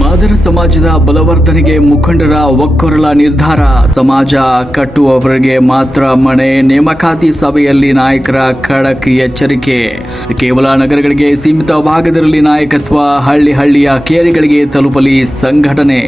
ಮಾದರ ಸಮಾಜದ ಬಲವರ್ಧನೆಗೆ ಮುಖಂಡರ ಒಕ್ಕೊರಲ ನಿರ್ಧಾರ. ಸಮಾಜ ಕಟ್ಟುವವರಿಗೆ ಮಾತ್ರ ಮನೆ, ನೇಮಕಾತಿ ಸಭೆಯಲ್ಲಿ ನಾಯಕರ ಖಡಕ್ ಎಚ್ಚರಿಕೆ. ಕೇವಲ ನಗರಗಳಿಗೆ ಸೀಮಿತವಾಗದಿರಲಿ ನಾಯಕತ್ವ, ಹಳ್ಳಿಯ ಕೇರಿಗಳಿಗೆ ತಲುಪಲಿ ಸಂಘಟನೆ.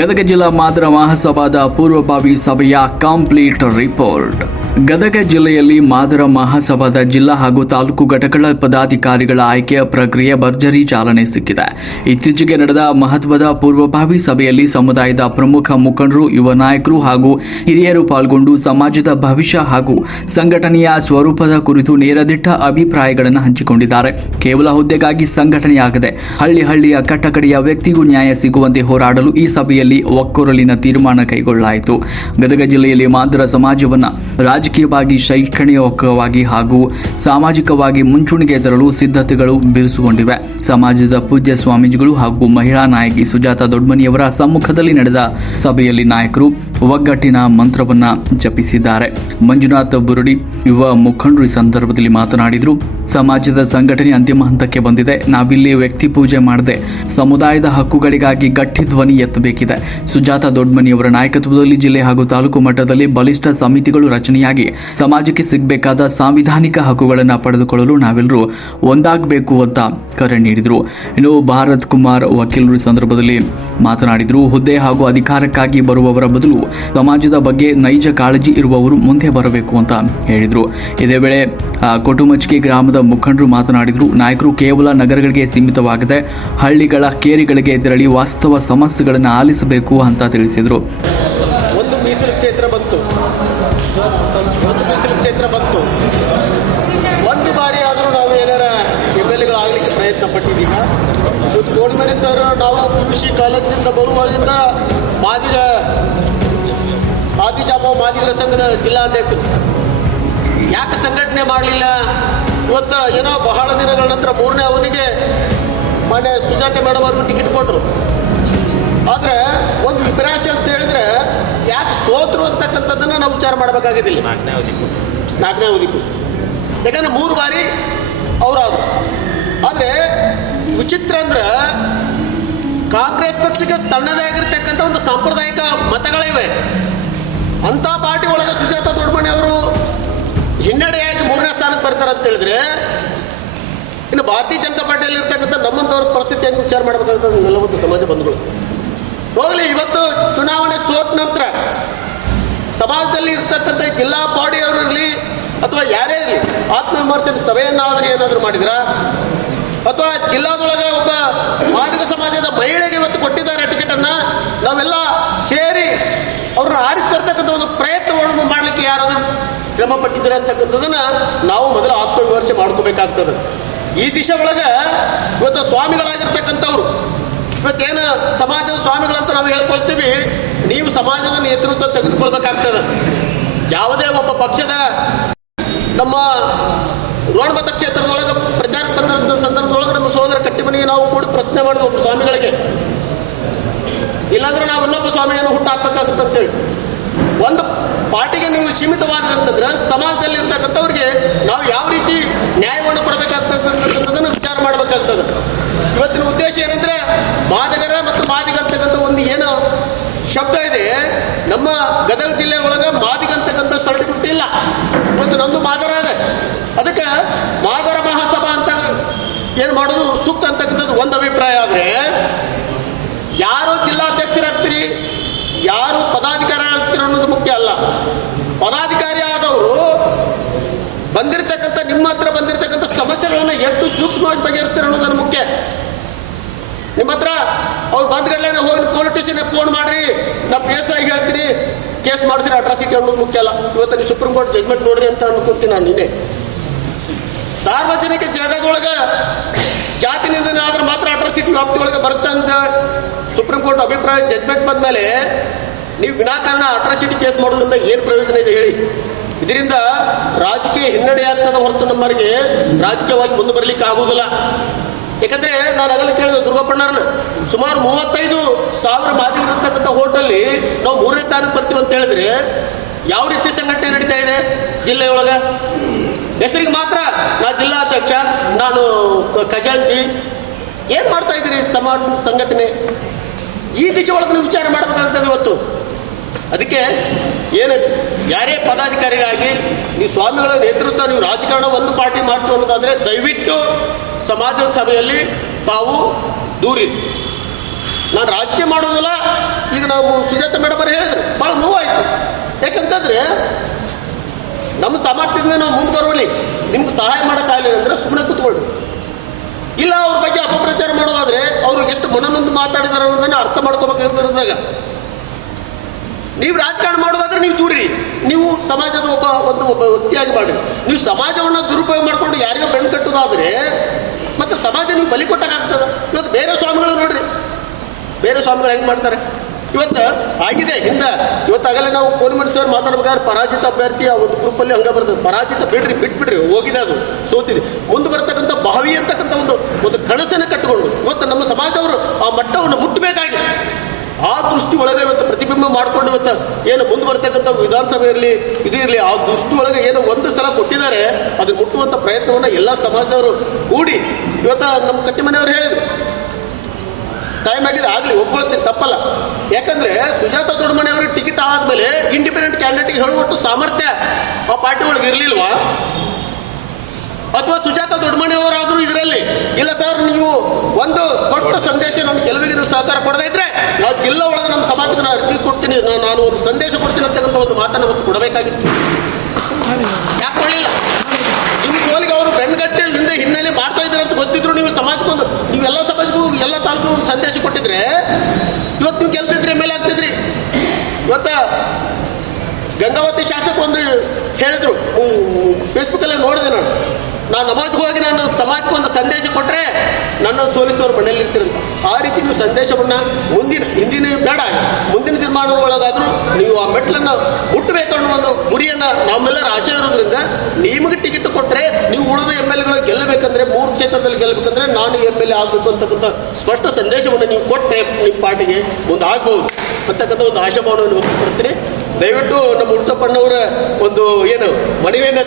ಗದಗ ಜಿಲ್ಲಾ ಮಾದರ ಮಹಾಸಭಾದ ಪೂರ್ವಭಾವಿ ಸಭೆಯ ಕಂಪ್ಲೀಟ್ ರಿಪೋರ್ಟ್. ಗದಗ ಜಿಲ್ಲೆಯಲ್ಲಿ ಮಾದರ ಮಹಾಸಭಾದ ಜಿಲ್ಲಾ ಹಾಗೂ ತಾಲೂಕು ಘಟಕಗಳ ಪದಾಧಿಕಾರಿಗಳ ಆಯ್ಕೆಯ ಪ್ರಕ್ರಿಯೆ ಭರ್ಜರಿ ಚಾಲನೆ ಸಿಕ್ಕಿದೆ. ಇತ್ತೀಚೆಗೆ ನಡೆದ ಮಹತ್ವದ ಪೂರ್ವಭಾವಿ ಸಭೆಯಲ್ಲಿ ಸಮುದಾಯದ ಪ್ರಮುಖ ಮುಖಂಡರು, ಯುವ ನಾಯಕರು ಹಾಗೂ ಹಿರಿಯರು ಪಾಲ್ಗೊಂಡು ಸಮಾಜದ ಭವಿಷ್ಯ ಹಾಗೂ ಸಂಘಟನೆಯ ಸ್ವರೂಪದ ಕುರಿತು ನೇರದಿಟ್ಟ ಅಭಿಪ್ರಾಯಗಳನ್ನು ಹಂಚಿಕೊಂಡಿದ್ದಾರೆ. ಕೇವಲ ಹುದ್ದೆಗಾಗಿ ಸಂಘಟನೆಯಾಗದೆ ಹಳ್ಳಿಯ ಕಟ್ಟಕಡೆಯ ವ್ಯಕ್ತಿಗೂ ನ್ಯಾಯ ಸಿಗುವಂತೆ ಹೋರಾಡಲು ಈ ಸಭೆಯಲ್ಲಿ ಒಕ್ಕೊರಲಿನ ತೀರ್ಮಾನ ಕೈಗೊಳ್ಳಲಾಯಿತು. ಗದಗ ಜಿಲ್ಲೆಯಲ್ಲಿ ಮಾದರ ಸಮಾಜವನ್ನು ರಾಜಕೀಯವಾಗಿ, ಶೈಕ್ಷಣಿಕವಾಗಿ ಹಾಗೂ ಸಾಮಾಜಿಕವಾಗಿ ಮುಂಚೂಣಿಗೆ ತರಲು ಸಿದ್ಧತೆಗಳು ಬಿರುಸುಗೊಂಡಿವೆ. ಸಮಾಜದ ಪೂಜ್ಯ ಸ್ವಾಮೀಜಿಗಳು ಹಾಗೂ ಮಹಿಳಾ ನಾಯಕಿ ಸುಜಾತ ದೊಡ್ಮನಿಯವರ ಸಮ್ಮುಖದಲ್ಲಿ ನಡೆದ ಸಭೆಯಲ್ಲಿ ನಾಯಕರು ಒಗ್ಗಟ್ಟಿನ ಮಂತ್ರವನ್ನ ಜಪಿಸಿದ್ದಾರೆ. ಮಂಜುನಾಥ್ ಬುರುಡಿ ಯುವ ಮುಖಂಡರು ಈ ಸಂದರ್ಭದಲ್ಲಿ ಮಾತನಾಡಿದರು. ಸಮಾಜದ ಸಂಘಟನೆ ಅಂತಿಮ ಹಂತಕ್ಕೆ ಬಂದಿದೆ. ನಾವಿಲ್ಲಿ ವ್ಯಕ್ತಿ ಪೂಜೆ ಮಾಡದೆ ಸಮುದಾಯದ ಹಕ್ಕುಗಳಿಗಾಗಿ ಗಟ್ಟಿ ಧ್ವನಿ ಎತ್ತಬೇಕಿದೆ. ಸುಜಾತ ದೊಡ್ಮನಿಯವರ ನಾಯಕತ್ವದಲ್ಲಿ ಜಿಲ್ಲೆ ಹಾಗೂ ತಾಲೂಕು ಮಟ್ಟದಲ್ಲಿ ಬಲಿಷ್ಠ ಸಮಿತಿಗಳು ರಚನೆಯಾಗಿ ಸಮಾಜಕ್ಕೆ ಸಿಗಬೇಕಾದ ಸಾಂವಿಧಾನಿಕ ಹಕ್ಕುಗಳನ್ನು ಪಡೆದುಕೊಳ್ಳಲು ನಾವೆಲ್ಲರೂ ಒಂದಾಗಬೇಕು ಅಂತ ಕರೆ ನೀಡಿದರು. ಇನ್ನು ಭಾರತ್ ಕುಮಾರ್ ವಕೀಲರು ಈ ಸಂದರ್ಭದಲ್ಲಿ ಮಾತನಾಡಿದರು. ಹುದ್ದೆ ಹಾಗೂ ಅಧಿಕಾರಕ್ಕಾಗಿ ಬರುವವರ ಬದಲು ಸಮಾಜದ ಬಗ್ಗೆ ನೈಜ ಕಾಳಜಿ ಇರುವವರು ಮುಂದೆ ಬರಬೇಕು ಅಂತ ಹೇಳಿದರು. ಇದೇ ವೇಳೆ ಕೊಟುಮಚ್ಕಿ ಗ್ರಾಮದ ಮುಖಂಡರು ಮಾತನಾಡಿದರು. ನಾಯಕರು ಕೇವಲ ನಗರಗಳಿಗೆ ಸೀಮಿತವಾಗದೆ ಹಳ್ಳಿಗಳ ಕೇರಿಗಳಿಗೆ ತೆರಳಿ ವಾಸ್ತವ ಸಮಸ್ಯೆಗಳನ್ನು ಆಲಿಸಬೇಕು ಅಂತ ತಿಳಿಸಿದರು. ಒಂದು ಮೀಸಲು ಕ್ಷೇತ್ರ ಬಂತು. ಒಂದು ಬಾರಿ ಆದರೂ ನಾವು ಏನಾರ MLA ಆಗಲಿಕ್ಕೆ ಪ್ರಯತ್ನ ಪಟ್ಟಿದ್ದೀಗ. ಇವತ್ತು ಗೋಲ್ಮನೆ ಸರ್ ನಾವು PUC ಕಾಲೇಜಿನಿಂದ ಬರುವಾಗಿಂದ ಆದಿಜಾಬಾವ್ ಮಾದಿಗರ ಸಂಘದ ಜಿಲ್ಲಾಧ್ಯಕ್ಷರು. ಯಾಕೆ ಸಂಘಟನೆ ಮಾಡಲಿಲ್ಲ? ಇವತ್ತು ಏನೋ ಬಹಳ ದಿನಗಳ ನಂತರ 3ನೇ ಅವಧಿಗೆ ಮೊನ್ನೆ ಸುಜಾತ ಮೇಡಮ್ ಅವ್ರಿಗೂ ಟಿಕೆಟ್ ಕೊಟ್ಟರು. ಆದರೆ ಒಂದು ವಿಪರ್ಯಾಸ ಅಂತ ಹೇಳಿದ್ರೆ ಯಾಕೆ ಸೋತರು ಅಂತಕ್ಕಂಥದ್ದನ್ನು ನಾವು ವಿಚಾರ ಮಾಡಬೇಕಾಗಿದ್ದಿಲ್ಲ. 4ನೇ ಅವಧಿಗೂ ಯಾಕಂದ್ರೆ 3 ಬಾರಿ ಅವರಾದರು. ಆದರೆ ವಿಚಿತ್ರ ಅಂದ್ರೆ ಕಾಂಗ್ರೆಸ್ ಪಕ್ಷಕ್ಕೆ ತನ್ನದೇ ಆಗಿರ್ತಕ್ಕಂಥ ಒಂದು ಸಾಂಪ್ರದಾಯಿಕ ಮತಗಳಿವೆ. ಅಂಥ ಪಾರ್ಟಿ ಒಳಗೆ ಸುಜಾತ ದೊಡ್ಮನಿ ಅವರು ಹಿನ್ನಡೆಯಾಗಿ 3ನೇ ಸ್ಥಾನಕ್ಕೆ ಬರ್ತಾರೆ ಅಂತ ಹೇಳಿದ್ರೆ ಇನ್ನು ಭಾರತೀಯ ಜನತಾ ಪಾರ್ಟಿಯಲ್ಲಿ ಇರ್ತಕ್ಕಂಥ ನಮ್ಮಂಥವ್ರ ಪರಿಸ್ಥಿತಿ ಹೆಂಗೆ ವಿಚಾರ ಮಾಡಬೇಕಾಗ್ತದೆ? ನೆಲವತ್ತು ಸಮಾಜ ಬಂಧುಗಳು ಹೋಗಲಿ. ಇವತ್ತು ಚುನಾವಣೆ ಸೋತ ನಂತರ ಸಮಾಜದಲ್ಲಿ ಇರ್ತಕ್ಕಂಥ ಜಿಲ್ಲಾ ಬಾಡಿಯವರು ಇರಲಿ ಅಥವಾ ಯಾರೇ ಇರಲಿ ಆತ್ಮವಿಮರ್ಶೆ ಸಭೆಯನ್ನಾದರೂ ಏನಾದರೂ ಮಾಡಿದ್ರ ಅಥವಾ ಜಿಲ್ಲಾದೊಳಗೆ ಒಬ್ಬ ಮಾದಿಗ ಸಮಾಜದ ಮಹಿಳೆಗೆ ಇವತ್ತು ಕೊಟ್ಟಿದ್ದಾರೆ ಟಿಕೆಟನ್ನು, ನಾವೆಲ್ಲ ಸೇರಿ ಅವ್ರನ್ನ ಆರಿಸ್ತರ್ತಕ್ಕಂಥ ಒಂದು ಪ್ರಯತ್ನವನ್ನು ಮಾಡಲಿಕ್ಕೆ ಯಾರಾದರೂ ಶ್ರಮ ಪಟ್ಟಿದ್ದಾರೆ ಅಂತಕ್ಕಂಥದ್ದನ್ನು ನಾವು ಮೊದಲು ಆತ್ಮವಿಮರ್ಶೆ ಮಾಡ್ಕೋಬೇಕಾಗ್ತದೆ. ಈ ದಿಶೆ ಒಳಗೆ ಇವತ್ತು ಸ್ವಾಮಿಗಳಾಗಿರ್ತಕ್ಕಂಥವ್ರು ಇವತ್ತೇನು ಸಮಾಜದ ಸ್ವಾಮಿಗಳಂತ ನಾವು ಹೇಳ್ಕೊಳ್ತೀವಿ, ನೀವು ಸಮಾಜದ ನೇತೃತ್ವ ತೆಗೆದುಕೊಳ್ಬೇಕಾಗ್ತದೆ. ಯಾವುದೇ ಒಬ್ಬ ಪಕ್ಷದ ನಮ್ಮ ರೋಣಮತ ಕ್ಷೇತ್ರದೊಳಗೆ ಪ್ರಚಾರ ಬಂದ ಸಂದರ್ಭದೊಳಗೆ ನಮ್ಮ ಸಹೋದರ ಕಟ್ಟಿಮನಿಗೆ ನಾವು ಕೂಡ ಪ್ರಶ್ನೆ ಮಾಡಿದ್ವಿ ಒಬ್ಬ ಸ್ವಾಮಿಗಳಿಗೆ, ಇಲ್ಲಾಂದ್ರೆ ನಾವು ಇನ್ನೊಬ್ಬ ಸ್ವಾಮಿಯನ್ನು ಹುಟ್ಟಾಕ್ಬೇಕಾಗುತ್ತೆ ಅಂತೇಳಿ. ಒಂದು ಪಾರ್ಟಿಗೆ ನೀವು ಸೀಮಿತವಾದ್ರಂತಂದ್ರೆ ಸಮಾಜದಲ್ಲಿ ಇರ್ತಕ್ಕಂಥವ್ರಿಗೆ ನಾವು ಯಾವ ರೀತಿ ನ್ಯಾಯವನ್ನು ಕೊಡಬೇಕಾಗ್ತಕ್ಕಂಥದ್ದನ್ನು ವಿಚಾರ ಮಾಡಬೇಕಾಗ್ತದೆ. ಇವತ್ತಿನ ಉದ್ದೇಶ ಏನಂದ್ರೆ ಮಾದಿಗರ ಮತ್ತು ಮಾದಿಗ ಅಂತಕ್ಕಂಥ ಒಂದು ಏನು ಶಬ್ದ ಇದೆ, ನಮ್ಮ ಗದಗ ಜಿಲ್ಲೆ ಒಳಗೆ ಮಾದಿಗ ಅಂತಕ್ಕಂಥ ಸರ್ಟಿಫಿಕೇಟ್ ಇಲ್ಲ. ಇವತ್ತು ನಂದು ಮಾದರ ಇದೆ, ಅದಕ್ಕೆ ಮಾದರ ಮಹಾಸಭಾ ಅಂತ ಏನು ಮಾಡೋದು ಸೂಕ್ತ ಅಂತಕ್ಕಂಥದ್ದು ಒಂದು ಅಭಿಪ್ರಾಯ. ಆದರೆ ಯಾರು ಜಿಲ್ಲಾಧ್ಯಕ್ಷರಾಗ್ತೀರಿ, ಯಾರು ಪದಾಧಿಕಾರಿ ಆಗ್ತೀರಿ ಅನ್ನೋದು ಮುಖ್ಯ ಅಲ್ಲ. ಪದಾಧಿಕಾರಿ ಆದವರು ಬಂದಿರತಕ್ಕಂಥ ನಿಮ್ಮ ಹತ್ರ ಬಂದಿರತಕ್ಕಂಥ ಸಮಸ್ಯೆಗಳನ್ನು ಎಷ್ಟು ಸೂಕ್ಷ್ಮವಾಗಿ ಬಗೆಹರಿಸ್ತಾರೆ ಅನ್ನೋದನ್ನು ಮುಖ್ಯ. ನಿಮ್ಮ ಹತ್ರ ಅವ್ರು ಬಂದ್ಗಳೇನೆ ಹೋಗಿ ಪೊಲೀಸ್ ಸ್ಟೇಷನ್ಗೆ ಫೋನ್ ಮಾಡ್ರಿ, ನಾ PSI ಹೇಳ್ತೀನಿ, ಕೇಸ್ ಮಾಡಿದ್ರಿ ಅಟ್ರಾಸಿಟಿ ಅನ್ನೋದು ಮುಖ್ಯ ಅಲ್ಲ. ಇವತ್ತು ನೀವು ಸುಪ್ರೀಂ ಕೋರ್ಟ್ ಜಜ್ಮೆಂಟ್ ನೋಡ್ರಿ ಅಂತ ಅನ್ಕೊಂತೀನಿ ನಾನು. ನಿನ್ನೆ ಸಾರ್ವಜನಿಕ ಜಾಗದೊಳಗೆ ಜಾತಿ ನಿಂದನೆ ಆದ್ರೆ ಮಾತ್ರ ಅಟ್ರಾಸಿಟಿ ವ್ಯಾಪ್ತಿ ಒಳಗೆ ಬರುತ್ತೆ ಅಂತ ಸುಪ್ರೀಂ ಕೋರ್ಟ್ ಅಭಿಪ್ರಾಯ ಜಜ್ಮೆಂಟ್ ಬಂದ್ಮೇಲೆ ನೀವು ವಿನಾಕಾರಣ ಅಟ್ರಾಸಿಟಿ ಕೇಸ್ ಮಾಡೋದ್ರಿಂದ ಏನು ಪ್ರಯೋಜನ ಇದೆ ಹೇಳಿ? ಇದರಿಂದ ರಾಜಕೀಯ ಹಿನ್ನಡೆಯಾಗ್ತದೆ ಹೊರತು ನಮ್ಮವರಿಗೆ ರಾಜಕೀಯವಾಗಿ ಮುಂದೆ ಬರಲಿಕ್ಕೆ ಆಗುವುದಿಲ್ಲ. ಯಾಕಂದ್ರೆ ನಾನು ಆಗಲೇ ಕೇಳಿದೆ ದುರ್ಗಪ್ಪಣ್ಣರನ್ನ, ಸುಮಾರು 35,000 ಮಾದಿಗರಿರ್ತಕ್ಕಂಥ ಹೋಟೆಲ್ಲಿ ನಾವು 3ನೇ ಸ್ಥಾನಕ್ಕೆ ಬರ್ತೀವಿ ಅಂತ ಹೇಳಿದ್ರೆ ಯಾವ ರೀತಿ ಸಂಘಟನೆ ನಡೀತಾ ಇದೆ ಜಿಲ್ಲೆಯೊಳಗೆ? ಹೆಸರಿಗೆ ಮಾತ್ರ ನಾ ಜಿಲ್ಲಾಧ್ಯಕ್ಷ, ನಾನು ಖಜಾಂಚಿ. ಏನು ಮಾಡ್ತಾ ಇದ್ದೀರಿ ಸಂಘಟನೆ? ಈ ದಿಶೆ ಒಳಗೆ ನೀವು ವಿಚಾರ ಮಾಡಬೇಕಾಗ್ತದೆ ಇವತ್ತು. ಅದಕ್ಕೆ ಏನು ಯಾರೇ ಪದಾಧಿಕಾರಿಗಳಾಗಿ ನೀವು ಸ್ವಾಮಿಗಳ ನೇತೃತ್ವ, ನೀವು ರಾಜಕಾರಣ ಒಂದು ಪಾರ್ಟಿ ಮಾಡ್ತೀವಿ ಅನ್ನೋದಾದರೆ ದಯವಿಟ್ಟು ಸಮಾಜದ ಸಭೆಯಲ್ಲಿ ತಾವು ದೂರಿ. ನಾನು ರಾಜಕೀಯ ಮಾಡೋದಿಲ್ಲ. ಈಗ ನಾವು ಸುಜಾತ ಮೇಡಮ್ ಅವರು ಹೇಳಿದ್ರು, ಭಾಳ ನೋವಾಯಿತು. ಯಾಕಂತಂದ್ರೆ ನಮ್ಮ ಸಾಮರ್ಥ್ಯದಿಂದ ನಾವು ಮುಂದೆ ಬರುವಲ್ಲಿ ನಿಮ್ಗೆ ಸಹಾಯ ಮಾಡೋಕ್ಕಾಗಲಿಲ್ಲ ಅಂದರೆ ಸುಮ್ಮನೆ ಕೂತ್ಕೊಳ್ಳಿ. ಇಲ್ಲ ಅವ್ರ ಬಗ್ಗೆ ಅಪಪ್ರಚಾರ ಮಾಡೋದಾದ್ರೆ ಅವರು ಎಷ್ಟು ಮನನೊಂದು ಮಾತಾಡಿದಾರೆ ಅನ್ನೋದನ್ನು ಅರ್ಥ ಮಾಡ್ಕೋಬೇಕಾಗಿರೋದಾಗ, ನೀವು ರಾಜಕಾರಣ ಮಾಡೋದಾದ್ರೆ ನೀವು ದೂರಿ. ನೀವು ಸಮಾಜದ ಒಬ್ಬ ವ್ಯಕ್ತಿಯಾಗಿ ಮಾಡಿ. ನೀವು ಸಮಾಜವನ್ನು ದುರುಪಯೋಗ ಮಾಡಿಕೊಂಡು ಯಾರಿಗೋ ಬೆಣ್ಣು ಕಟ್ಟೋದಾದ್ರೆ ಮತ್ತೆ ಸಮಾಜ ನೀವು ಬಲಿ ಕೊಟ್ಟಾಗ್ತದೆ. ಇವತ್ತು ಬೇರೆ ಸ್ವಾಮಿಗಳು ನೋಡ್ರಿ, ಬೇರೆ ಸ್ವಾಮಿಗಳು ಹೆಂಗೆ ಮಾಡ್ತಾರೆ ಇವತ್ತು ಆಗಿದೆ. ಹಿಂದೆ ಇವತ್ತಾಗಲೇ ನಾವು ಕೋಲಿಮಠೇಶ್ವರ ಮಾತಾಡ್ಬೇಕಾದ್ರೆ ಪರಾಜಿತ ಅಭ್ಯರ್ಥಿ ಆ ಒಂದು ಗ್ರೂಪಲ್ಲಿ ಹಂಗೆ ಬರ್ತದೆ. ಪರಾಜಿತ ಬಿಟ್ಬಿಡ್ರಿ, ಹೋಗಿದೆ, ಅದು ಸೋತಿದೆ. ಮುಂದೆ ಬರ್ತಕ್ಕಂಥ ಭಾವಿ ಅಂತಕ್ಕಂಥ ಒಂದು ಕನಸನ್ನು ಕಟ್ಟಿಕೊಂಡು ಇವತ್ತು ನಮ್ಮ ಸಮಾಜವರು ಆ ಮಟ್ಟವನ್ನು ಮುಟ್ಟಬೇಕಾಗಿದೆ. ಆ ದೃಷ್ಟಿ ಒಳಗೆ ಇವತ್ತು ಪ್ರತಿಬಿಂಬ ಮಾಡಿಕೊಂಡು ಇವತ್ತು ಏನು ಮುಂದೆ ಬರ್ತಕ್ಕಂಥ ವಿಧಾನಸಭೆ ಇರಲಿ ಇದು ಇರಲಿ, ಆ ದೃಷ್ಟಿ ಒಳಗೆ ಏನು ಒಂದು ಸಲ ಕೊಟ್ಟಿದ್ದಾರೆ ಅದು ಮುಟ್ಟುವಂಥ ಪ್ರಯತ್ನವನ್ನು ಎಲ್ಲ ಸಮಾಜದವರು ಕೂಡಿ ಇವತ್ತು ನಮ್ಮ ಕಟ್ಟಿಮನೆಯವರು ಹೇಳಿದ್ರು, ಟೈಮ್ ಆಗಿದೆ ಆಗಲಿ, ಒಪ್ಕೊಳ್ತೀನಿ, ತಪ್ಪಲ್ಲ. ಯಾಕಂದ್ರೆ ಸುಜಾತ ದೊಡ್ಡಮನಿ ಅವರಿಗೆ ಟಿಕೆಟ್ ಆದ್ಮೇಲೆ ಇಂಡಿಪೆಂಡೆಂಟ್ ಕ್ಯಾಂಡಿಡೇಟ್ ಹೇಳುವಷ್ಟು ಸಾಮರ್ಥ್ಯ ಆ ಪಾರ್ಟಿ ಒಳಗೆ ಇರಲಿಲ್ವಾ? ಅಥವಾ ಸುಜಾತ ದೊಡ್ಡಮನಿ ಅವರಾದ್ರೂ ಇದರಲ್ಲಿ ಇಲ್ಲ ಸರ್, ನೀವು ಒಂದು ಸ್ಪಷ್ಟ ಸಂದೇಶ ನಮ್ಮ ಕೆಲವಿಗೆ ನೀವು ಸಹಕಾರ ಕೊಡದೇ ಇದ್ರೆ ನಾವು ಜಿಲ್ಲಾ ಒಳಗೆ ನಮ್ಮ ಸಮಾಜಕ್ಕೆ ನಾನು ಅರ್ಜಿ ಕೊಡ್ತೀನಿ, ನಾನು ಒಂದು ಸಂದೇಶ ಕೊಡ್ತೀನಿ ಅಂತಕ್ಕಂಥ ಒಂದು ಮಾತನ್ನು ಅವತ್ತು ಕೊಡಬೇಕಾಗಿತ್ತು. ಯಾಕೆ ಕೊಡಲಿಲ್ಲ? ನಿಮ್ಮ ಸೋಲಿಗೆ ಅವರು ಬೆನ್ಗಟ್ಟೆ ಹಿನ್ನೆಲೆ ಮಾಡ್ತಾ ಇದ್ದಾರೆ ಅಂತ ಗೊತ್ತಿದ್ರು ನೀವು ಸಮಾಜಕ್ಕೊಂದು, ನೀವೆಲ್ಲ ಸಮಾಜಕ್ಕೂ ಎಲ್ಲ ತಾಲೂಕು ಒಂದು ಸಂದೇಶ ಕೊಟ್ಟಿದ್ರೆ ಇವತ್ತು ನೀವು ಗೆಲ್ತಿದ್ರಿ, ಮೇಲೆ ಆಗ್ತಿದ್ರಿ. ಇವತ್ತ ಗಂಗಾವತಿ ಶಾಸಕ ಒಂದು ಹೇಳಿದ್ರು, ಫೇಸ್ಬುಕ್ಕಲ್ಲೇ ನೋಡಿದೆ ನಾನು ನಮಾಜ್ಗೆ ಹೋಗಿ ನಾನು ಸಮಾಜಕ್ಕೆ ಒಂದು ಸಂದೇಶ ಕೊಟ್ಟರೆ ನನ್ನ ಸೋಲಿಸಿದವರು ಮನೆಯಲ್ಲಿ ಇರ್ತಿರಂತ. ಆ ರೀತಿ ನೀವು ಸಂದೇಶವನ್ನು ಹಿಂದಿನ ಬೇಡ, ಮುಂದಿನ ತೀರ್ಮಾನಗಳೊಳಗಾದರೂ ನೀವು ಆ ಮೆಟ್ಲನ್ನು ಮುಟ್ಟಬೇಕು ಅನ್ನೋ ಒಂದು ಗುರಿಯನ್ನು ನಮ್ಮೆಲ್ಲರ ಆಶೆ ಇರೋದ್ರಿಂದ ನಿಮಗೆ ಟಿಕೆಟ್ ಕೊಟ್ಟರೆ ನೀವು ಉಳಿದ MLA ಗೆಲ್ಲಬೇಕಂದ್ರೆ 3 ಕ್ಷೇತ್ರದಲ್ಲಿ ಗೆಲ್ಲಬೇಕಂದ್ರೆ ನಾನು MLA ಆಗಬೇಕು ಅಂತಕ್ಕಂಥ ಸ್ಪಷ್ಟ ಸಂದೇಶವನ್ನು ನೀವು ಕೊಟ್ಟರೆ ನಿಮ್ಮ ಪಾರ್ಟಿಗೆ ಮುಂದೆ ಆಗ್ಬೋದು ಅಂತಕ್ಕಂಥ ಒಂದು ಆಶಾಭಾವನೆಯನ್ನು ವ್ಯಕ್ತಪಡ್ತೀನಿ. ದಯವಿಟ್ಟು ನಮ್ಮ ಉಡ್ಸಪ್ಪಣ್ಣವರ ಒಂದು ಏನು ಮನವಿಯನ್ನು